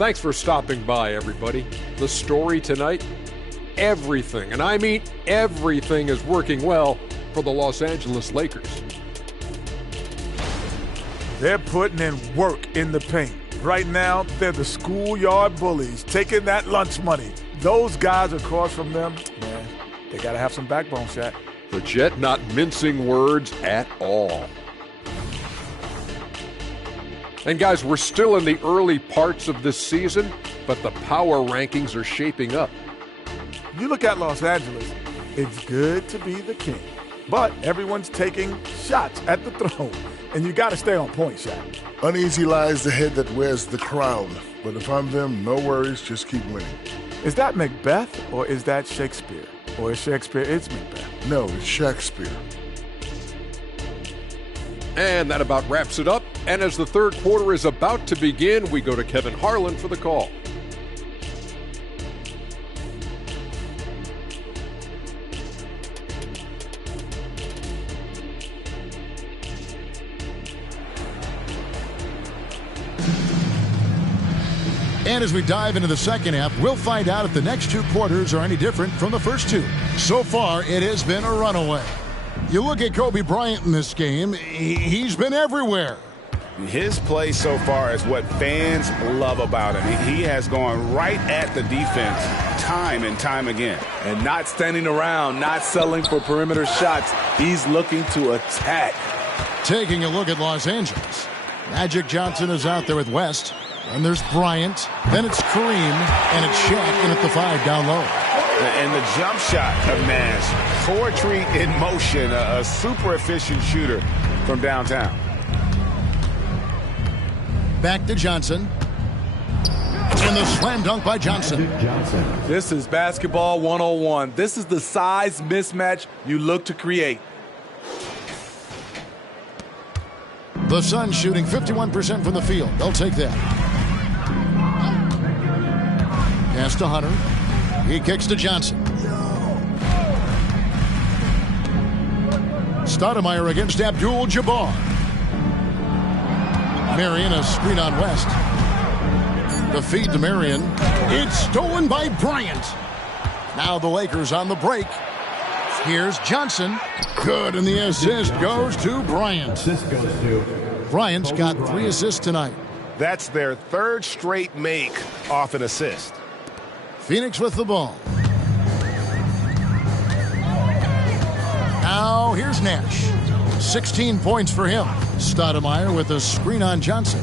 Thanks for stopping by, everybody. The story tonight, everything, and I mean everything, is working well for the Los Angeles Lakers. They're putting in work in the paint. Right now, they're the schoolyard bullies, taking that lunch money. Those guys across from them, man, they got to have some backbone, Shaq. The Jet not mincing words at all. And guys, we're still in the early parts of this season, but the power rankings are shaping up. You look at Los Angeles, it's good to be the king. But everyone's taking shots at the throne, and you got to stay on point, Shaq. Uneasy lies the head that wears the crown. But if I'm them, no worries, just keep winning. Is that Macbeth, or is that Shakespeare? Or is Shakespeare Macbeth? No, it's Shakespeare. And that about wraps it up. And as the third quarter is about to begin, we go to Kevin Harlan for the call. And as we dive into the second half, we'll find out if the next two quarters are any different from the first two. So far, it has been a runaway. You look at Kobe Bryant in this game, he's been everywhere. His play so far is what fans love about him. He has gone right at the defense time and time again. And not standing around, not settling for perimeter shots. He's looking to attack. Taking a look at Los Angeles. Magic Johnson is out there with West. And there's Bryant. Then it's Kareem. And it's Shaq in at the 5 down low. And the jump shot of Nash. Poetry in motion. A super efficient shooter from downtown. Back to Johnson. And the slam dunk by Johnson. This is basketball 101. This is the size mismatch you look to create. The Suns shooting 51% from the field. They'll take that. Pass to Hunter. He kicks to Johnson. Stoudemire against Abdul-Jabbar. Marion, a screen on West. The feed to Marion. It's stolen by Bryant. Now the Lakers on the break. Here's Johnson. Good, and the assist goes to Bryant. Bryant's got 3 assists tonight. That's their third straight make off an assist. Phoenix with the ball. Now here's Nash. 16 points for him. Stoudemire with a screen on Johnson.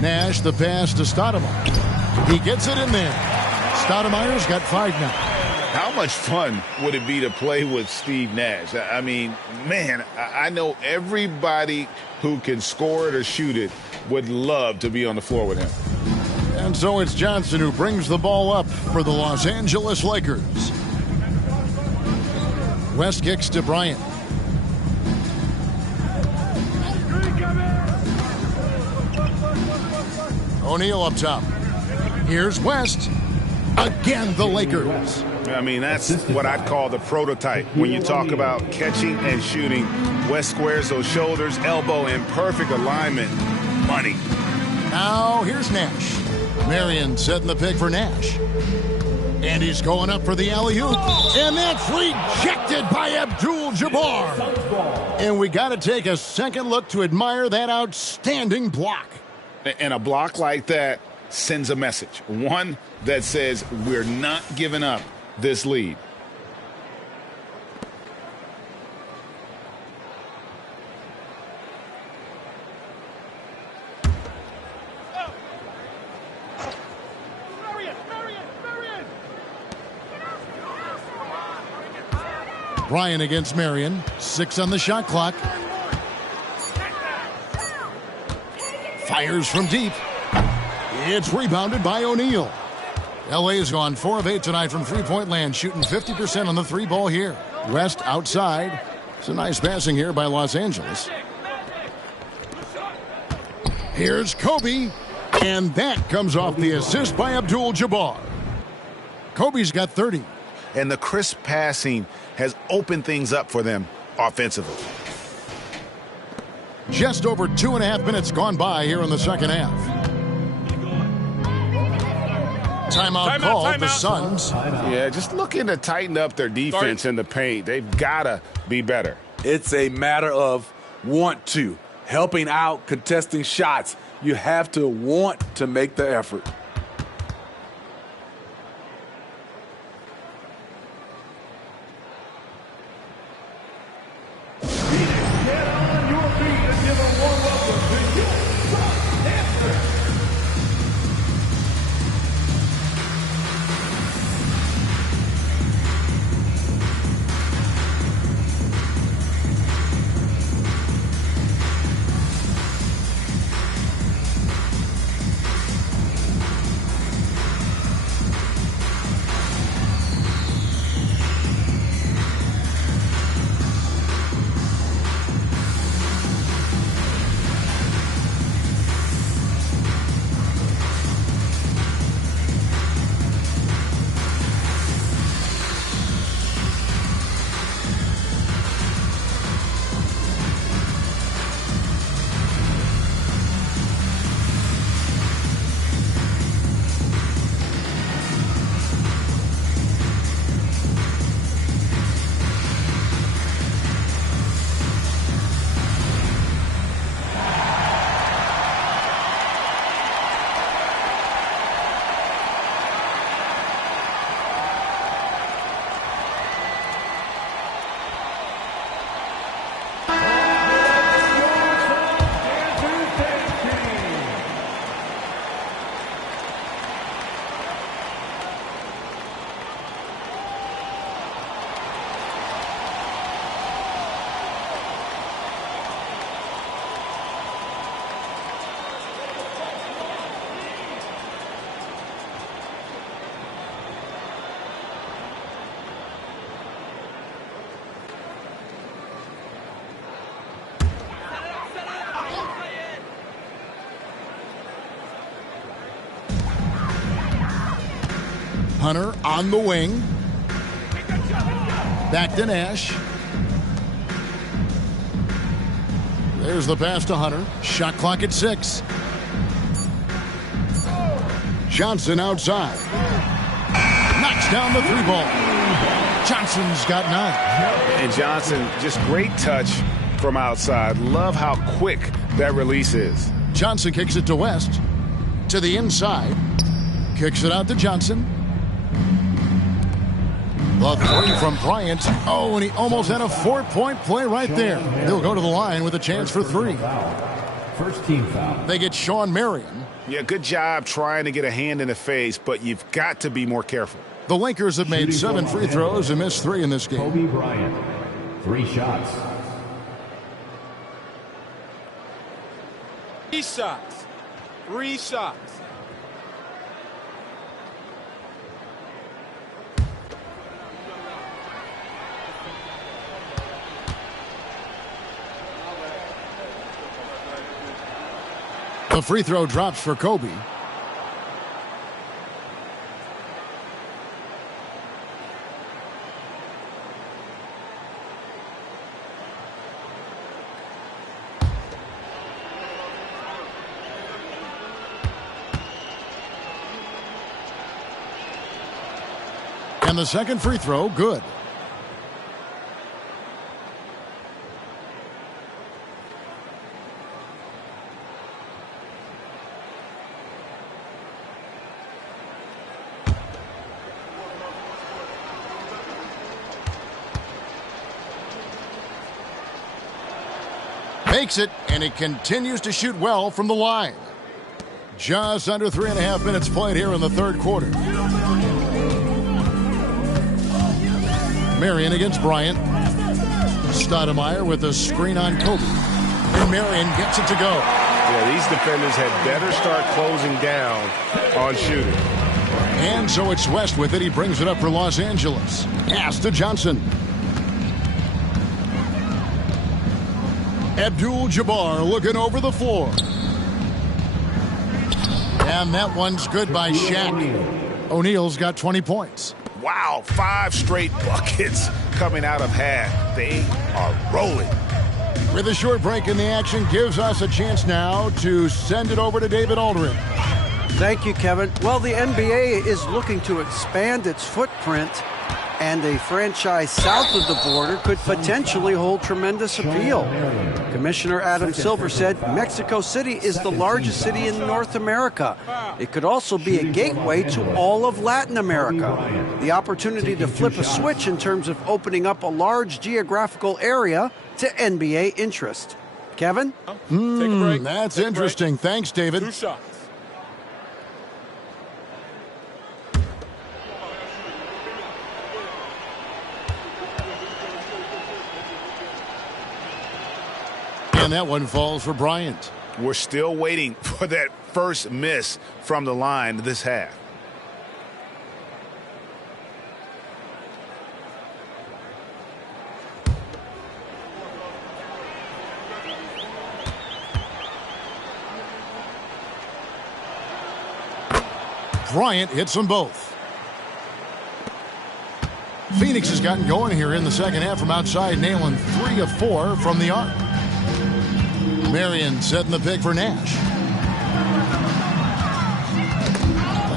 Nash, the pass to Stoudemire. He gets it in there. Stoudemire's got 5 now. How much fun would it be to play with Steve Nash? I mean, man, I know everybody who can score it or shoot it would love to be on the floor with him. And so it's Johnson who brings the ball up for the Los Angeles Lakers. West kicks to Bryant. O'Neal up top. Here's West. Again, the Lakers. I mean, that's what I'd call the prototype. When you talk about catching and shooting, West squares those shoulders, elbow in perfect alignment. Money. Now here's Nash. Marion setting the pick for Nash. And he's going up for the alley-oop. And that's rejected by Abdul-Jabbar. And we got to take a second look to admire that outstanding block. And a block like that sends a message. One that says we're not giving up this lead. Bryant against Marion. 6 on the shot clock. Fires from deep. It's rebounded by O'Neal. LA's gone 4 of 8 tonight from three-point land, shooting 50% on the three ball here. West outside. It's a nice passing here by Los Angeles. Here's Kobe, and that comes off the assist by Abdul-Jabbar. Kobe's got 30. And the crisp passing has opened things up for them offensively. Just over 2.5 minutes gone by here in the second half. Timeout called, the Suns. Yeah, just looking to tighten up their defense in the paint. They've got to be better. It's a matter of want to. Helping out, contesting shots. You have to want to make the effort. Hunter on the wing. Back to Nash. There's the pass to Hunter. Shot clock at 6. Johnson outside. Knocks down the three ball. Johnson's got 9. And Johnson, just great touch from outside. Love how quick that release is. Johnson kicks it to West. To the inside. Kicks it out to Johnson. The 3 from Bryant. Oh, and he almost had a 4-point play right there. He'll go to the line with a chance for 3. First team foul. They get Sean Marion. Yeah, good job trying to get a hand in the face, but you've got to be more careful. The Lakers have made 7 free throws and missed 3 in this game. Kobe Bryant, 3 shots. 3 shots. 3 shots. The free throw drops for Kobe. And the second free throw, good. Makes it, and he continues to shoot well from the line. Just under 3.5 minutes played here in the third quarter. Marion against Bryant. Stoudemire with a screen on Kobe. And Marion gets it to go. Yeah, these defenders had better start closing down on shooting. And so it's West with it. He brings it up for Los Angeles. Pass to Johnson. Abdul-Jabbar looking over the floor. And that one's good by Shaq. O'Neal's got 20 points. Wow, 5 straight buckets coming out of half. They are rolling. With a short break in the action, gives us a chance now to send it over to David Aldridge. Thank you, Kevin. Well, the NBA is looking to expand its footprint, and a franchise south of the border could potentially hold tremendous appeal. Commissioner Adam Silver said Mexico City is the largest city in North America. It could also be a gateway to all of Latin America. The opportunity to flip a switch in terms of opening up a large geographical area to NBA interest. Kevin? Take a break. That's Take a interesting. break. Thanks, David. 2 shots. And that one falls for Bryant. We're still waiting for that first miss from the line this half. Bryant hits them both. Phoenix has gotten going here in the second half from outside, nailing 3 of 4 from the arc. Marion setting the pick for Nash.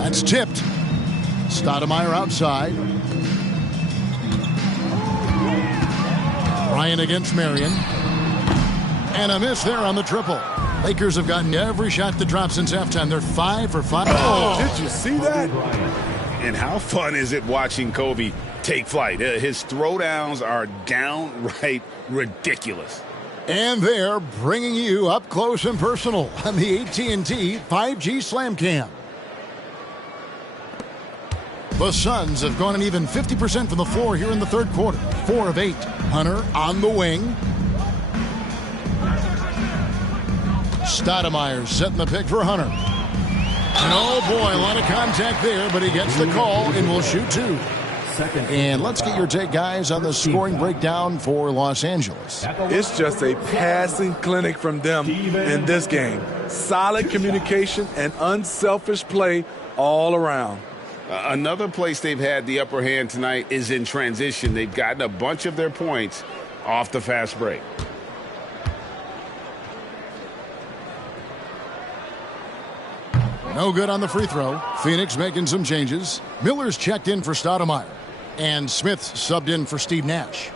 That's tipped. Stoudemire outside. Bryant against Marion. And a miss there on the triple. Lakers have gotten every shot that dropped since halftime. They're 5 for 5. Oh, did you see that? And how fun is it watching Kobe take flight? His throwdowns are downright ridiculous. And they're bringing you up close and personal on the AT&T 5G Slam Cam. The Suns have gone an even 50% from the floor here in the third quarter. 4 of 8. Hunter on the wing. Stoudemire setting the pick for Hunter. And oh boy, a lot of contact there, but he gets the call and will shoot 2. And let's get your take, guys, on the scoring breakdown for Los Angeles. It's just a passing clinic from them in this game. Solid communication and unselfish play all around. Another place they've had the upper hand tonight is in transition. They've gotten a bunch of their points off the fast break. No good on the free throw. Phoenix making some changes. Miller's checked in for Stoudemire. And Smith subbed in for Steve Nash.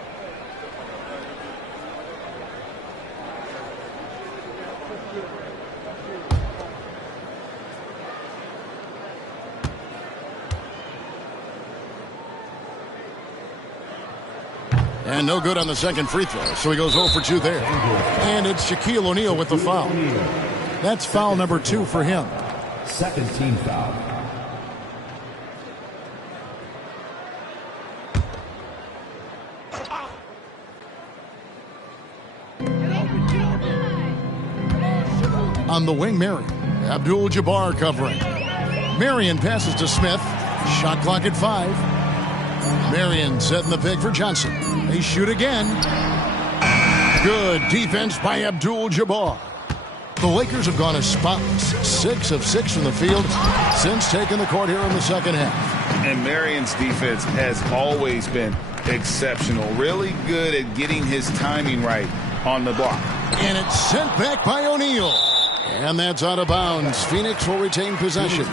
And no good on the second free throw, so he goes 0 for 2 there. And it's Shaquille O'Neal with the foul. That's foul number 2 for him. Second team foul. On the wing, Marion. Abdul-Jabbar covering. Marion passes to Smith. Shot clock at 5. Marion setting the pick for Johnson. They shoot again. Good defense by Abdul-Jabbar. The Lakers have gone as spotless. 6 of 6 from the field since taking the court here in the second half. And Marion's defense has always been exceptional. Really good at getting his timing right on the block. And it's sent back by O'Neal. And that's out of bounds. Phoenix will retain possession.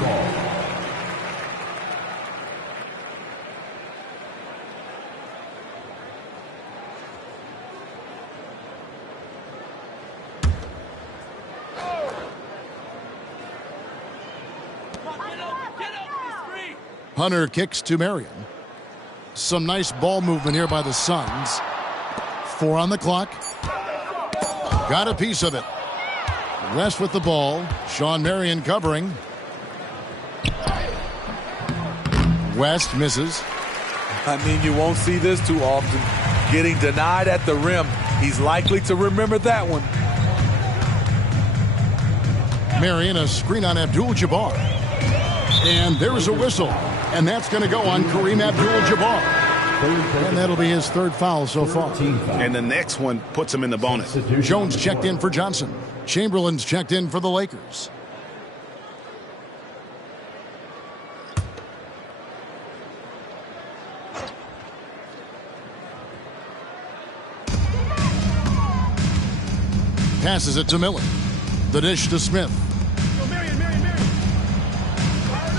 Hunter kicks to Marion. Some nice ball movement here by the Suns. 4 on the clock. Got a piece of it. West with the ball. Shawn Marion covering. West misses. I mean, you won't see this too often. Getting denied at the rim. He's likely to remember that one. Marion, a screen on Abdul-Jabbar. And there's a whistle. And that's going to go on Kareem Abdul-Jabbar. And that'll be his third foul so far. And the next one puts him in the bonus. Jones checked in for Johnson. Chamberlain's checked in for the Lakers. Passes it to Miller. The dish to Smith.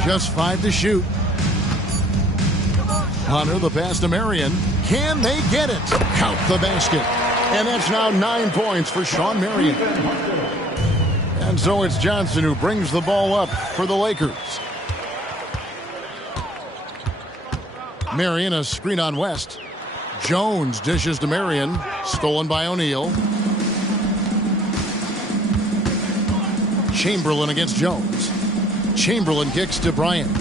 Just 5 to shoot. Hunter, the pass to Marion. Can they get it? Count the basket. And that's now 9 points for Shawn Marion. And so it's Johnson who brings the ball up for the Lakers. Marion, a screen on West. Jones dishes to Marion. Stolen by O'Neal. Chamberlain against Jones. Chamberlain kicks to Bryant.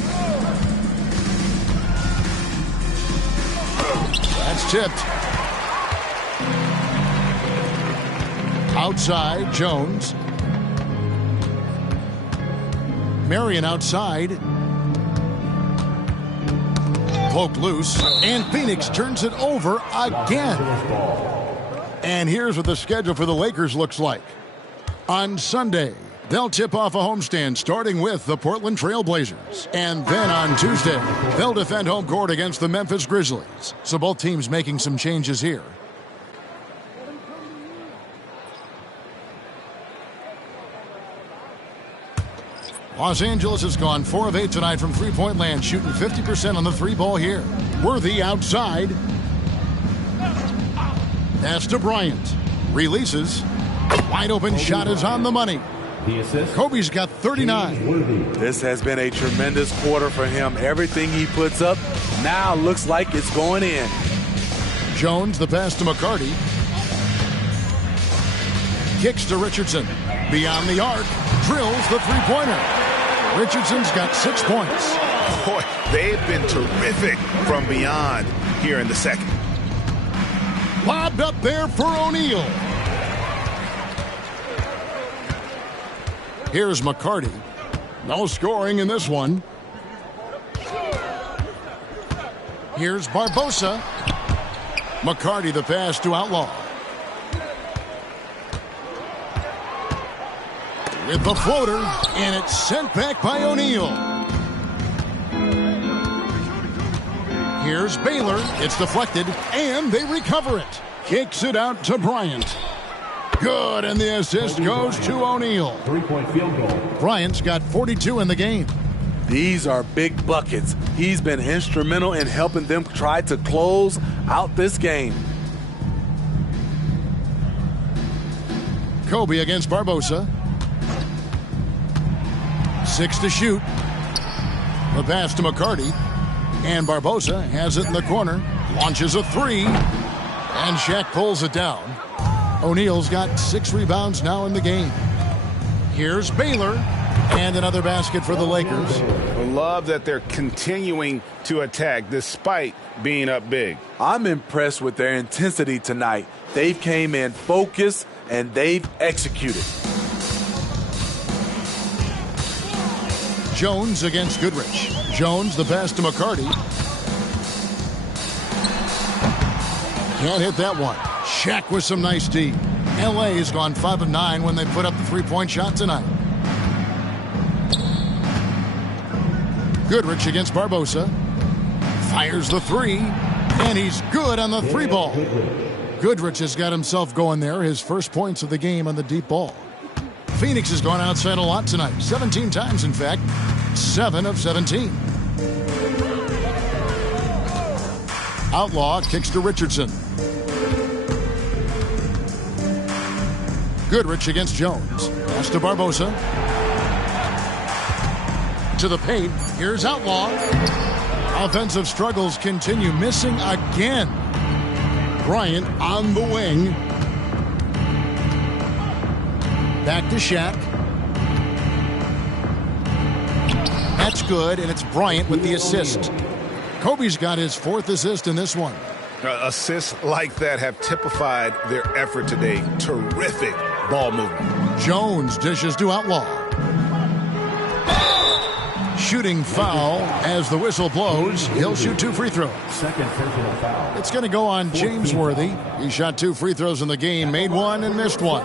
That's tipped. Outside, Jones. Marion outside. Poked loose. And Phoenix turns it over again. And here's what the schedule for the Lakers looks like. On Sunday, they'll tip off a homestand starting with the Portland Trail Blazers. And then on Tuesday, they'll defend home court against the Memphis Grizzlies. So both teams making some changes here. Los Angeles has gone 4 of 8 tonight from three-point land, shooting 50% on the three ball here. Worthy outside. Pass to Bryant. Releases. Wide open shot is on the money. Kobe's got 39. This has been a tremendous quarter for him. Everything he puts up now looks like it's going in. Jones, the pass to McCarty. Kicks to Richardson. Beyond the arc. Drills the three-pointer. Richardson's got 6 points. Boy, they've been terrific from beyond here in the second. Lobbed up there for O'Neal. Here's McCarty. No scoring in this one. Here's Barbosa. McCarty the pass to Outlaw. With the floater, and it's sent back by O'Neal. Here's Baylor. It's deflected, and they recover it. Kicks it out to Bryant. Good, and the assist goes to O'Neal. 3-point field goal. Bryant's got 42 in the game. These are big buckets. He's been instrumental in helping them try to close out this game. Kobe against Barbosa. 6 to shoot. The pass to McCarty. And Barbosa has it in the corner. Launches a three. And Shaq pulls it down. O'Neal's got 6 rebounds now in the game. Here's Baylor. And another basket for the Lakers. I love that they're continuing to attack despite being up big. I'm impressed with their intensity tonight. They've came in focused and they've executed. Jones against Goodrich. Jones, the pass to McCarty. Can't hit that one. Shaq with some nice D. L.A. has gone 5 of 9 when they put up the three-point shot tonight. Goodrich against Barbosa. Fires the three. And he's good on the three ball. Goodrich has got himself going there. His first points of the game on the deep ball. Phoenix has gone outside a lot tonight. 17 times, in fact. 7 of 17. Outlaw kicks to Richardson. Goodrich against Jones. Pass to Barbosa. To the paint. Here's Outlaw. Offensive struggles continue. Missing again. Bryant on the wing. Back to Shaq. That's good, and it's Bryant with the assist. Kobe's got his 4th assist in this one. Assists like that have typified their effort today. Terrific ball movement. Jones dishes to Outlaw. Shooting foul as the whistle blows. He'll shoot 2 free throws. Second personal foul. It's going to go on James Worthy. He shot 2 free throws in the game, made 1 and missed 1.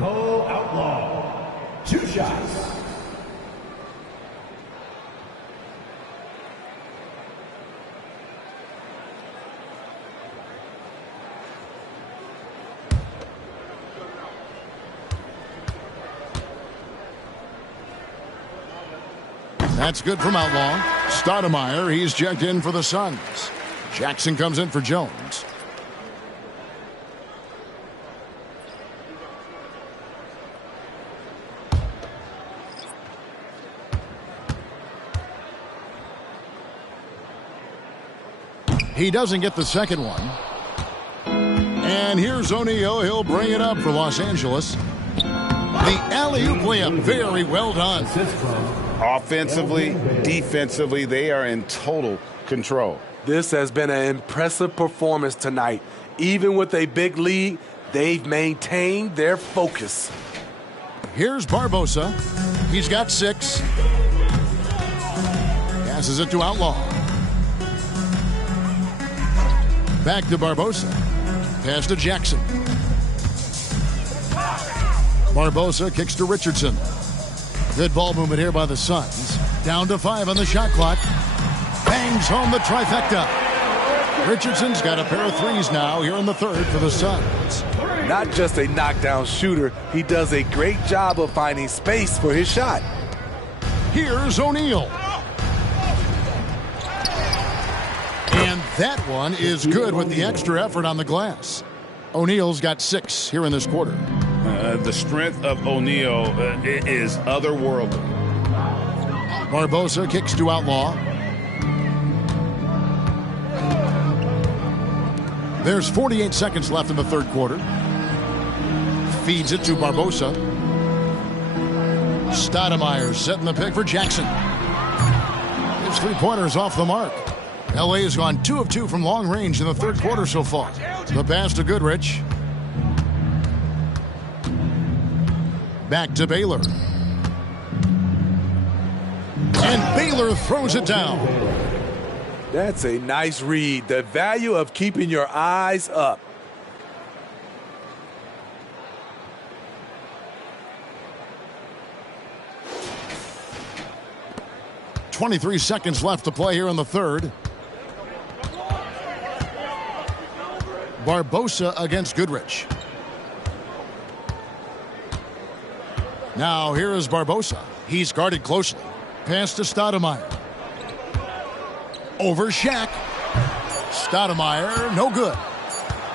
Bo Outlaw, 2 shots. That's good from Outlaw. Stoudemire, he's checked in for the Suns. Jackson comes in for Jones. He doesn't get the second one. And here's O'Neal. He'll bring it up for Los Angeles. The alley-oop layup, very well done. Offensively, defensively, they are in total control. This has been an impressive performance tonight. Even with a big lead, they've maintained their focus. Here's Barbosa. He's got 6. Passes it to Outlaw. Back to Barbosa. Pass to Jackson. Barbosa kicks to Richardson. Good ball movement here by the Suns. Down to 5 on the shot clock. Bangs home the trifecta. Richardson's got a pair of 3s now here in the third for the Suns. Not just a knockdown shooter, he does a great job of finding space for his shot. Here's O'Neal. And that one is good with the extra effort on the glass. O'Neal's got 6 here in this quarter. The strength of O'Neal is otherworldly. Barbosa kicks to Outlaw. There's 48 seconds left in the third quarter. Feeds it to Barbosa. Stoudemire setting the pick for Jackson. His 3-pointer's off the mark. LA has gone 2 of 2 from long range in the third quarter so far. The pass to Goodrich. Back to Baylor. And Baylor throws it down. That's a nice read. The value of keeping your eyes up. .23 seconds left to play here in the third. Barbosa against Goodrich. Now here is Barbosa. He's guarded closely. Pass to Stoudemire. Over Shaq. Stoudemire, no good.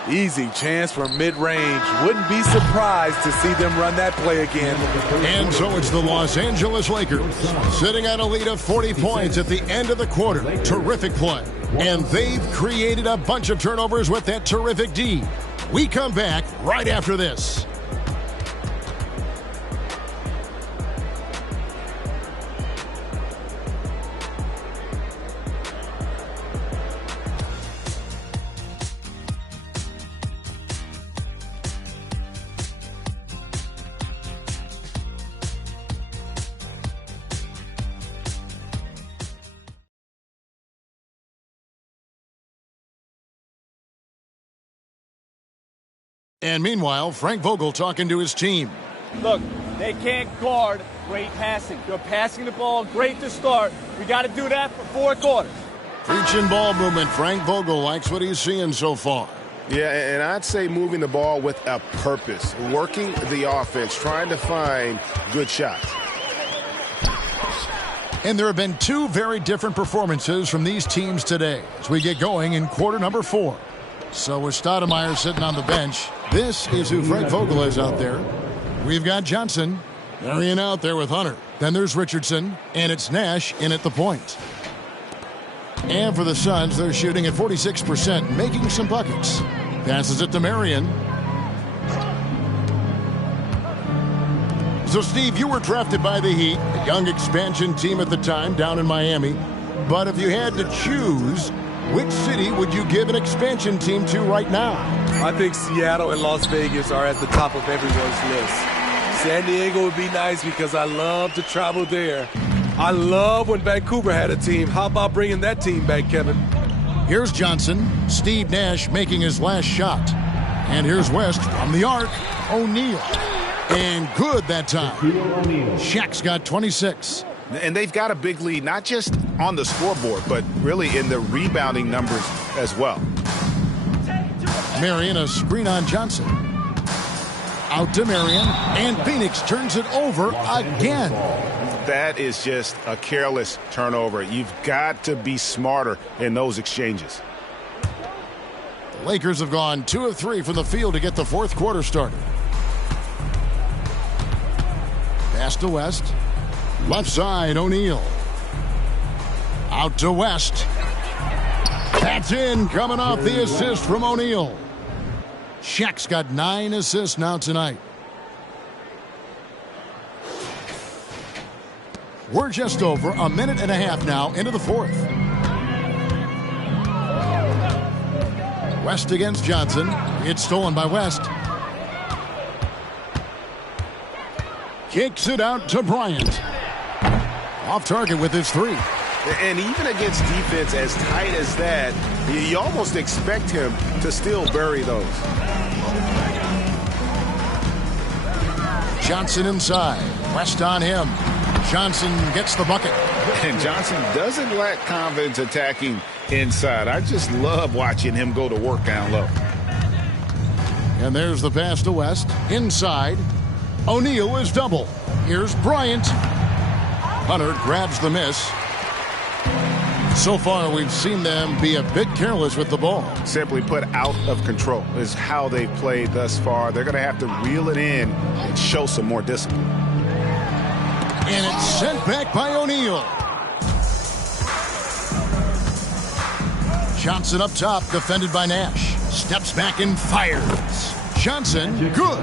Easy chance for mid-range. Wouldn't be surprised to see them run that play again. And so it's the Los Angeles Lakers sitting at a lead of 40 points at the end of the quarter. Terrific play. And they've created a bunch of turnovers with that terrific D. We come back right after this. And meanwhile, Frank Vogel talking to his team. Look, they can't guard great passing. They're passing the ball great to start. We got to do that for 4 quarters. Preaching ball movement. Frank Vogel likes what he's seeing so far. Yeah, and I'd say moving the ball with a purpose. Working the offense, trying to find good shots. And there have been 2 very different performances from these teams today as we get going in quarter number 4. So with Stoudemire sitting on the bench, this is who Frank Vogel is out there. We've got Johnson, Marion out there with Hunter. Then there's Richardson, and it's Nash in at the point. And for the Suns, they're shooting at 46%, making some buckets. Passes it to Marion. So, Steve, you were drafted by the Heat, a young expansion team at the time down in Miami. But if you had to choose, which city would you give an expansion team to right now? I think Seattle and Las Vegas are at the top of everyone's list. San Diego would be nice because I love to travel there. I love when Vancouver had a team. How about bringing that team back, Kevin? Here's Johnson. Steve Nash making his last shot. And here's West from the arc. O'Neal. And good that time. Shaq's got 26. And they've got a big lead, not just on the scoreboard, but really in the rebounding numbers as well. Marion, a screen on Johnson. Out to Marion, and Phoenix turns it over again. That is just a careless turnover. You've got to be smarter in those exchanges. The Lakers have gone 2 of 3 from the field to get the fourth quarter started. Pass to West. Left side, O'Neal. Out to West. That's in, coming off the assist from O'Neal. Shaq's got 9 assists now tonight. We're just over a minute and a half now into the fourth. West against Johnson. It's stolen by West. Kicks it out to Bryant. Off target with his 3. And even against defense as tight as that, you almost expect him to still bury those. Johnson inside. West on him. Johnson gets the bucket. And Johnson doesn't lack confidence attacking inside. I just love watching him go to work down low. And there's the pass to West. Inside. O'Neal is double. Here's Bryant. Hunter grabs the miss. So far, we've seen them be a bit careless with the ball. Simply put, out of control is how they've played thus far. They're going to have to reel it in and show some more discipline. And it's sent back by O'Neal. Johnson up top, defended by Nash. Steps back and fires. Johnson, good.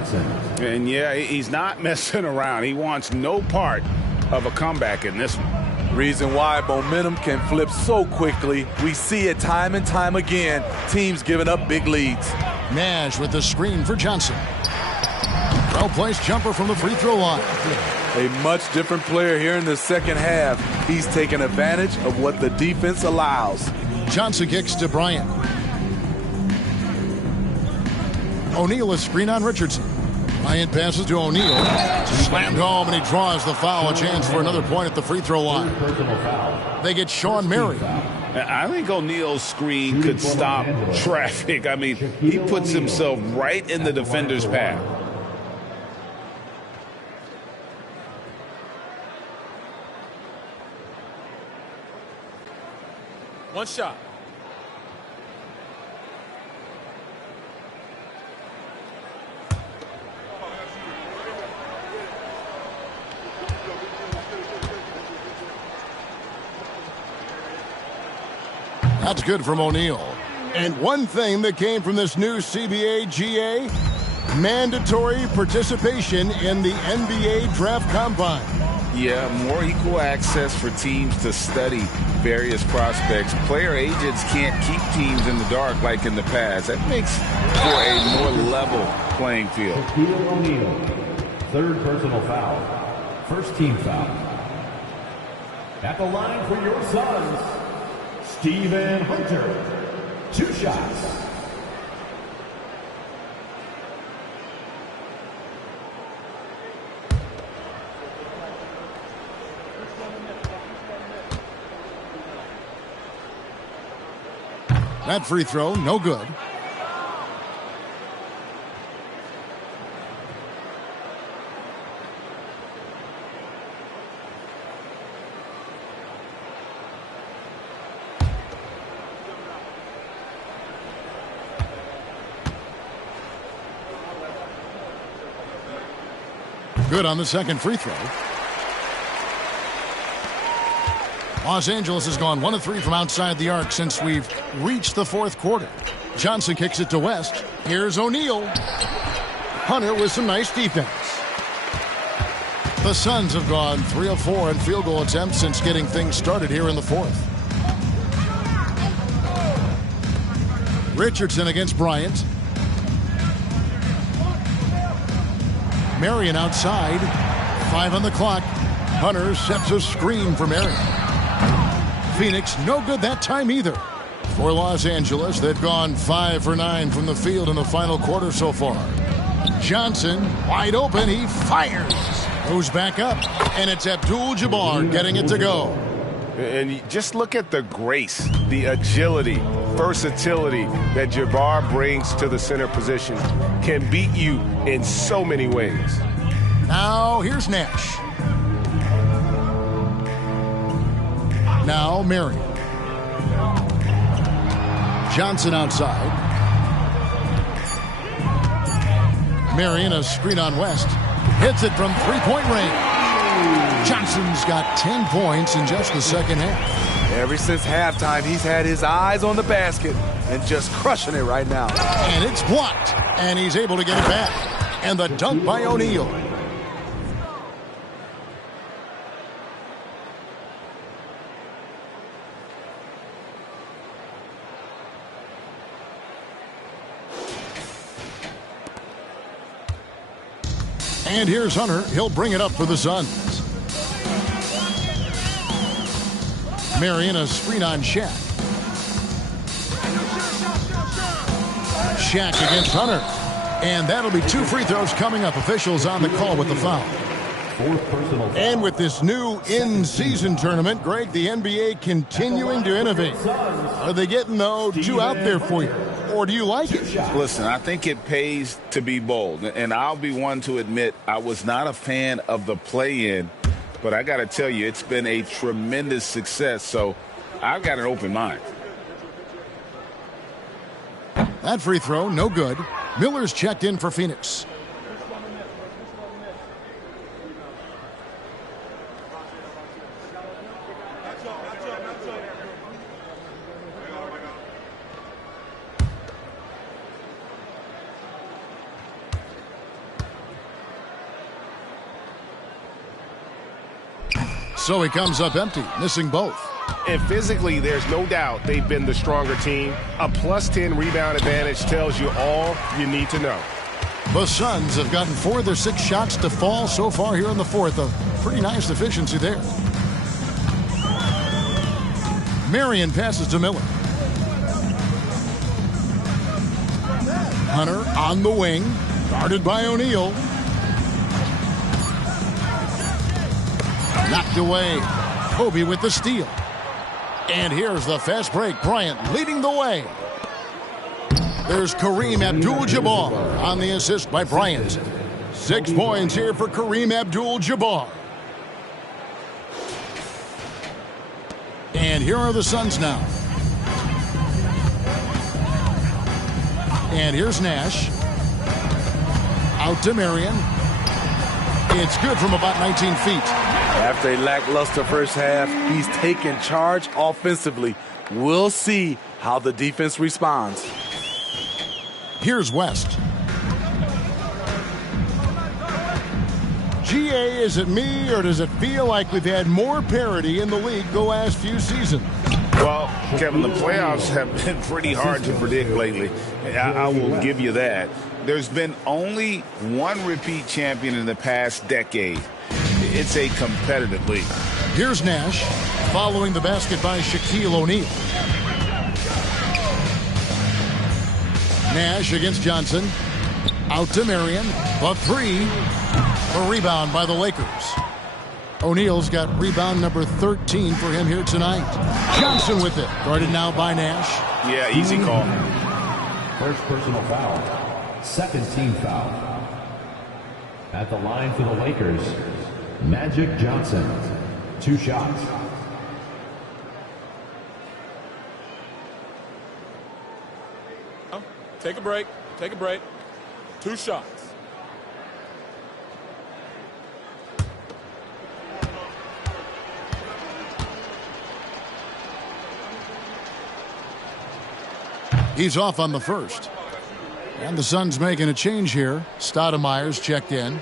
And yeah, he's not messing around. He wants no part of a comeback in this one. Reason why momentum can flip so quickly. We see it time and time again. Teams giving up big leads. Nash with the screen for Johnson. Well-placed jumper from the free throw line. A much different player here in the second half. He's taking advantage of what the defense allows. Johnson kicks to Bryant. O'Neal is screen on Richardson. Bryant passes to O'Neal. Slammed home, and he draws the foul. A chance for another point at the free throw line. They get Sean Marion. I think O'Neal's screen could stop traffic. I mean, he puts himself right in the defender's path. One shot. That's good from O'Neal. And one thing that came from this new CBA GA, mandatory participation in the NBA Draft Combine. Yeah, more equal access for teams to study various prospects. Player agents can't keep teams in the dark like in the past. That makes for a more level playing field. Shaquille O'Neal, third personal foul. First team foul. At the line for your Suns, Stephen Hunter. 2 shots. That free throw, no good. Good on the second free throw. Los Angeles has gone 1 of 3 from outside the arc since we've reached the fourth quarter. Johnson kicks it to West. Here's O'Neal. Hunter with some nice defense. The Suns have gone 3 of 4 in field goal attempts since getting things started here in the fourth. Richardson against Bryant. Marion outside. 5 on the clock. Hunter sets a screen for Marion. Phoenix no good that time either. For Los Angeles, they've gone 5 for 9 from the field in the final quarter so far. Johnson, wide open, he fires. Goes back up, and it's Abdul-Jabbar getting it to go. And you just look at the grace, the agility, versatility that Jabbar brings to the center position. Can beat you in so many ways. Now, here's Nash. Now, Marion. Johnson outside. Marion, a screen on West. Hits it from three-point range. Johnson's got 10 points in just the second half. Ever since halftime, he's had his eyes on the basket and just crushing it right now. And it's blocked, and he's able to get it back. And the dunk by O'Neal. And here's Hunter. He'll bring it up for the Suns. Marion, a screen on Shaq. Shaq against Hunter. And that'll be 2 free throws coming up. Officials on the call with the foul. And with this new in-season tournament, Greg, the NBA continuing to innovate. Are they getting, though, too out there for you? Or do you like it? Listen, I think it pays to be bold. And I'll be one to admit I was not a fan of the play-in. But I got to tell you, it's been a tremendous success. So I've got an open mind. That free throw, no good. Miller's checked in for Phoenix. So he comes up empty, missing both. And physically, there's no doubt they've been the stronger team. A +10 rebound advantage tells you all you need to know. The Suns have gotten 4 of their 6 shots to fall so far here in the fourth. A pretty nice efficiency there. Marion passes to Miller. Hunter on the wing, guarded by O'Neal. Knocked away. Kobe with the steal. And here's the fast break. Bryant leading the way. There's Kareem Abdul-Jabbar on the assist by Bryant. 6 points here for Kareem Abdul-Jabbar. And here are the Suns now. And here's Nash. Out to Marion. It's good from about 19 feet. After a lackluster first half, he's taken charge offensively. We'll see how the defense responds. Here's West. GA, is it me, or does it feel like we've had more parity in the league the last few seasons? Well, Kevin, the playoffs have been pretty hard to predict lately. I will give you that. There's been only one repeat champion in the past decade. It's a competitive league. Here's Nash, following the basket by Shaquille O'Neal. Nash against Johnson. Out to Marion. The 3. A rebound by the Lakers. O'Neal's got rebound number 13 for him here tonight. Johnson with it. Guarded now by Nash. Yeah, easy call. First personal foul. Second team foul. At the line for the Lakers, Magic Johnson. 2 shots. Take a break. Take a break. 2 shots. He's off on the first. And the Suns making a change here. Stoudemire's checked in.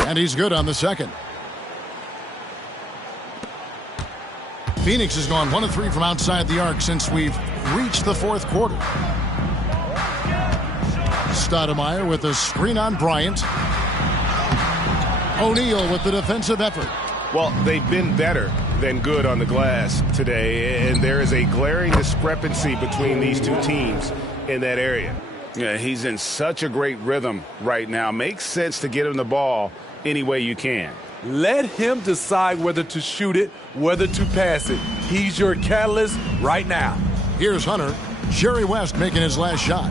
And he's good on the second. Phoenix has gone 1 of 3 from outside the arc since we've reached the fourth quarter. Stoudemire with a screen on Bryant. O'Neal with the defensive effort. Well, they've been better than good on the glass today, and there is a glaring discrepancy between these two teams in that area. Yeah, he's in such a great rhythm right now. Makes sense to get him the ball any way you can. Let him decide whether to shoot it, whether to pass it. He's your catalyst right now. Here's Hunter. Jerry West making his last shot.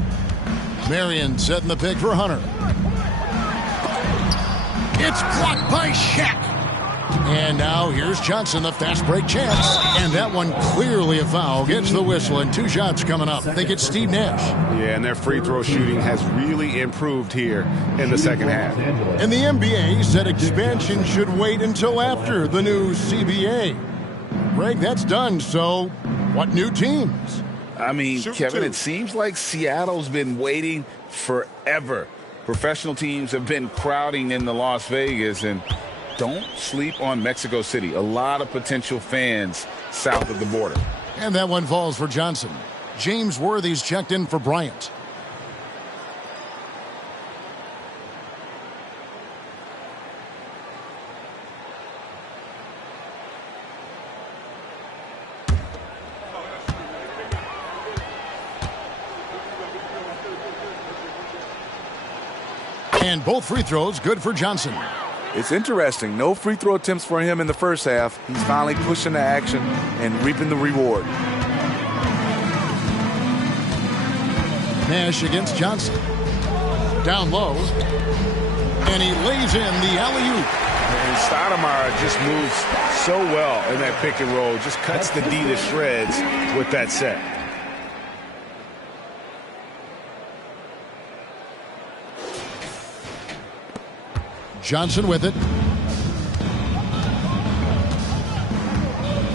Marion setting the pick for Hunter. It's blocked by Shaq. And now here's Johnson, the fast break chance. And that one clearly a foul. Gets the whistle, and 2 shots coming up. They get Steve Nash. Yeah, and their free throw shooting has really improved here in the second half. And the NBA said expansion should wait until after the new CBA. Greg, that's done, so what new teams? I mean, Kevin, it seems like Seattle's been waiting forever. Professional teams have been crowding into Las Vegas, and don't sleep on Mexico City. A lot of potential fans south of the border. And that one falls for Johnson. James Worthy's checked in for Bryant. And both free throws good for Johnson. It's interesting. No free throw attempts for him in the first half. He's finally pushing the action and reaping the reward. Nash against Johnson. Down low. And he lays in the alley-oop. And Stoudemire just moves so well in that pick and roll. Just cuts the D to shreds with that set. Johnson with it.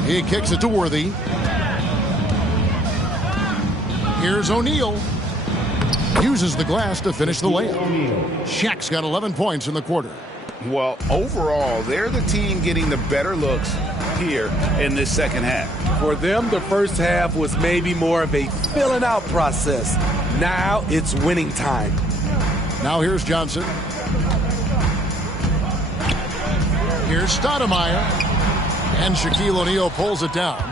He kicks it to Worthy. Here's O'Neal. Uses the glass to finish the layup. Shaq's got 11 points in the quarter. Well, overall, they're the team getting the better looks here in this second half. For them, the first half was maybe more of a filling out process. Now it's winning time. Now here's Johnson. Here's Stoudemire. And Shaquille O'Neal pulls it down.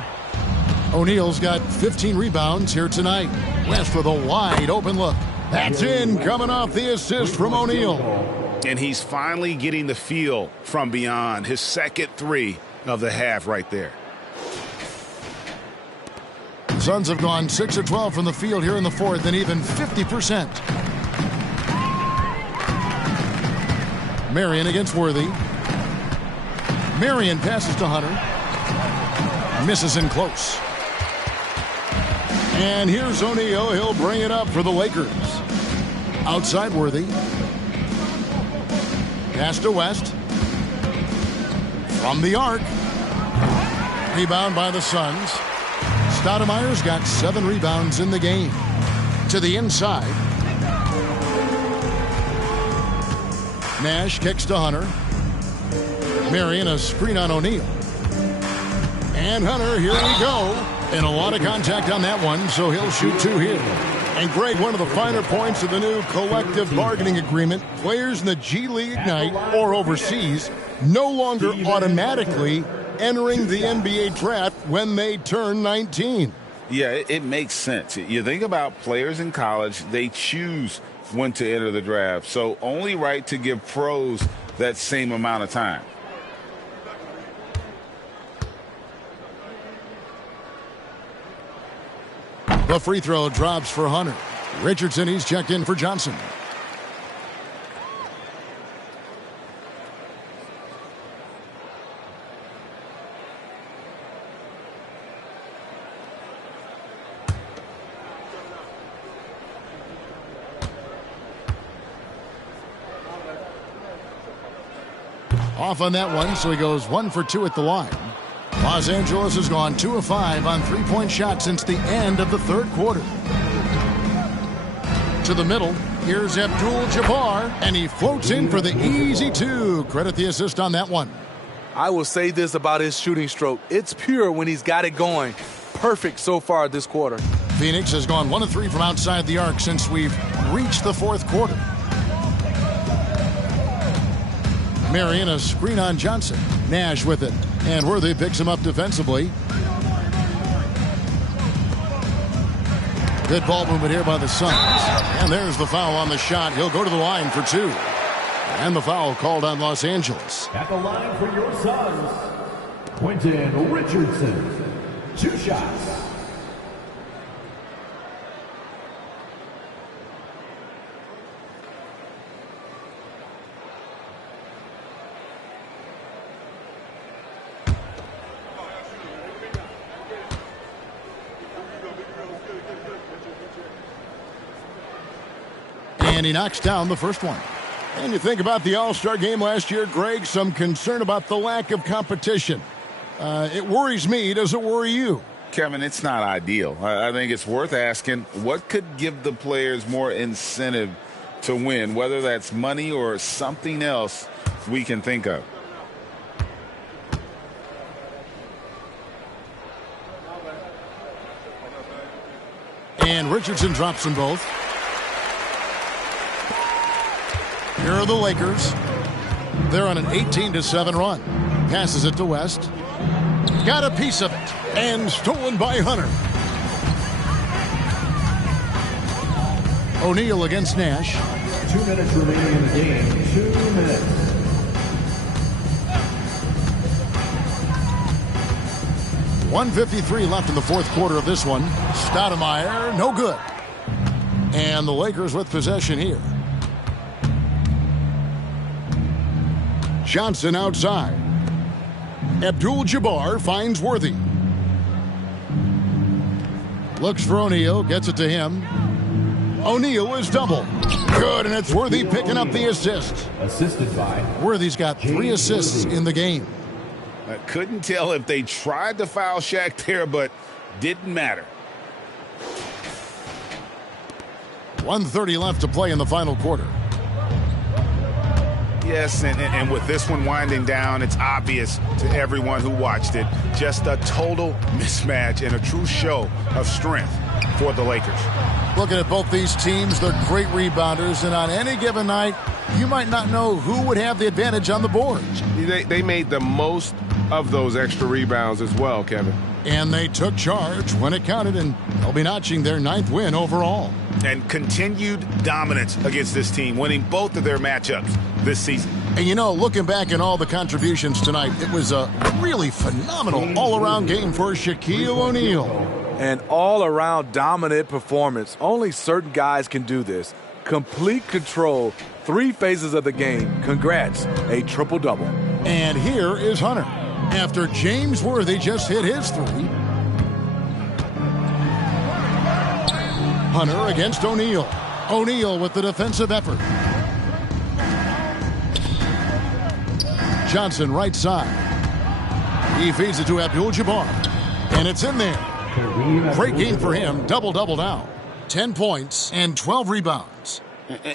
O'Neal's got 15 rebounds here tonight. West with a wide open look. That's in, coming off the assist from O'Neal. And he's finally getting the feel from beyond. His second 3 of the half right there. Suns have gone 6 of 12 from the field here in the fourth, and even 50%. Marion against Worthy. Marion passes to Hunter. Misses in close. And here's O'Neal. He'll bring it up for the Lakers. Outside Worthy. Pass to West. From the arc. Rebound by the Suns. Stoudemire's got 7 rebounds in the game. To the inside. Nash kicks to Hunter. Marion a screen on O'Neal. And Hunter, here we go. And a lot of contact on that one, so he'll shoot 2 here. And Greg, one of the finer points of the new collective bargaining agreement, players in the G League Ignite or overseas no longer automatically entering the NBA draft when they turn 19. Yeah, it makes sense. You think about players in college, they choose when to enter the draft. So only right to give pros that same amount of time. The free throw drops for Hunter. Richardson, he's checked in for Johnson. Off on that one, so he goes 1 for 2 at the line. Los Angeles has gone 2 of 5 on three-point shots since the end of the third quarter. To the middle, Here's Abdul-Jabbar, and he floats in for the easy two. Credit the assist on that one. I will say this about his shooting stroke. It's pure when he's got it going. Perfect so far this quarter. Phoenix has gone 1 of 3 from outside the arc since we've reached the fourth quarter. Marion, a screen on Johnson. Nash with it, and Worthy picks him up defensively. Good ball movement here by the Suns. And there's the foul on the shot. He'll go to the line for 2. And the foul called on Los Angeles. At the line for your Suns, Quentin Richardson. 2 shots. And he knocks down the first one. And you think about the All-Star game last year, Greg, some concern about the lack of competition. It worries me. Does it worry you? Kevin, it's not ideal. I think it's worth asking what could give the players more incentive to win, whether that's money or something else we can think of. And Richardson drops them both. Here are the Lakers. They're on an 18-7 run. Passes it to West. Got a piece of it. And stolen by Hunter. O'Neal against Nash. 2 minutes remaining in the game. 2 minutes. .153 left in the fourth quarter of this one. Stoudemire, no good. And the Lakers with possession here. Johnson outside. Abdul-Jabbar finds Worthy. Looks for O'Neal, gets it to him. O'Neal is double. Good, and it's Worthy picking up the assist. Assisted by Worthy's got 3 assists in the game. I couldn't tell if they tried to foul Shaq there, but didn't matter. 1:30 left to play in the final quarter. Yes, and with this one winding down, it's obvious to everyone who watched it. Just a total mismatch and a true show of strength for the Lakers. Looking at both these teams, they're great rebounders, and on any given night, you might not know who would have the advantage on the boards. They made the most of those extra rebounds as well, Kevin. And they took charge when it counted, and they'll be notching their 9th win overall. And continued dominance against this team, winning both of their matchups this season. And you know, looking back at all the contributions tonight, it was a really phenomenal all-around game for Shaquille O'Neal. An all-around dominant performance. Only certain guys can do this. Complete control, 3 phases of the game. Congrats, a triple-double. And here is Hunter. After James Worthy just hit his 3. Hunter against O'Neal. O'Neal with the defensive effort. Johnson right side. He feeds it to Abdul-Jabbar. And it's in there. Great game for him. Double-double now. 10 points and 12 rebounds.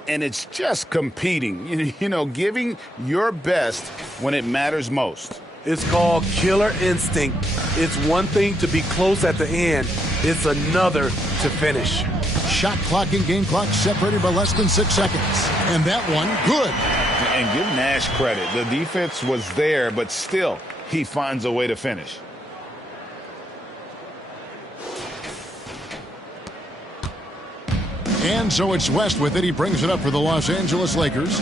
And it's just competing. You know, giving your best when it matters most. It's called killer instinct. It's one thing to be close at the end. It's another to finish. Shot clock and game clock separated by less than 6 seconds. And that one, good. And give Nash credit. The defense was there, but still, he finds a way to finish. And so it's West with it. He brings it up for the Los Angeles Lakers.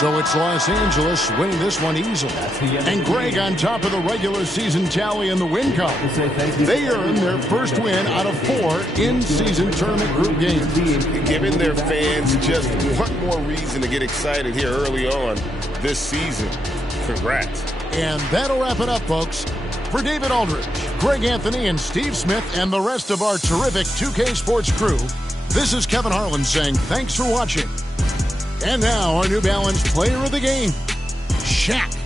So it's Los Angeles winning this one easily. And Greg on top of the regular season tally in the win column. They earned their first win out of 4 in-season tournament group games. Giving their fans just one more reason to get excited here early on this season. Congrats. And that'll wrap it up, folks. For David Aldridge, Greg Anthony, and Steve Smith, and the rest of our terrific 2K Sports crew, This is Kevin Harlan saying thanks for watching. And now our New Balance player of the game, Shaq.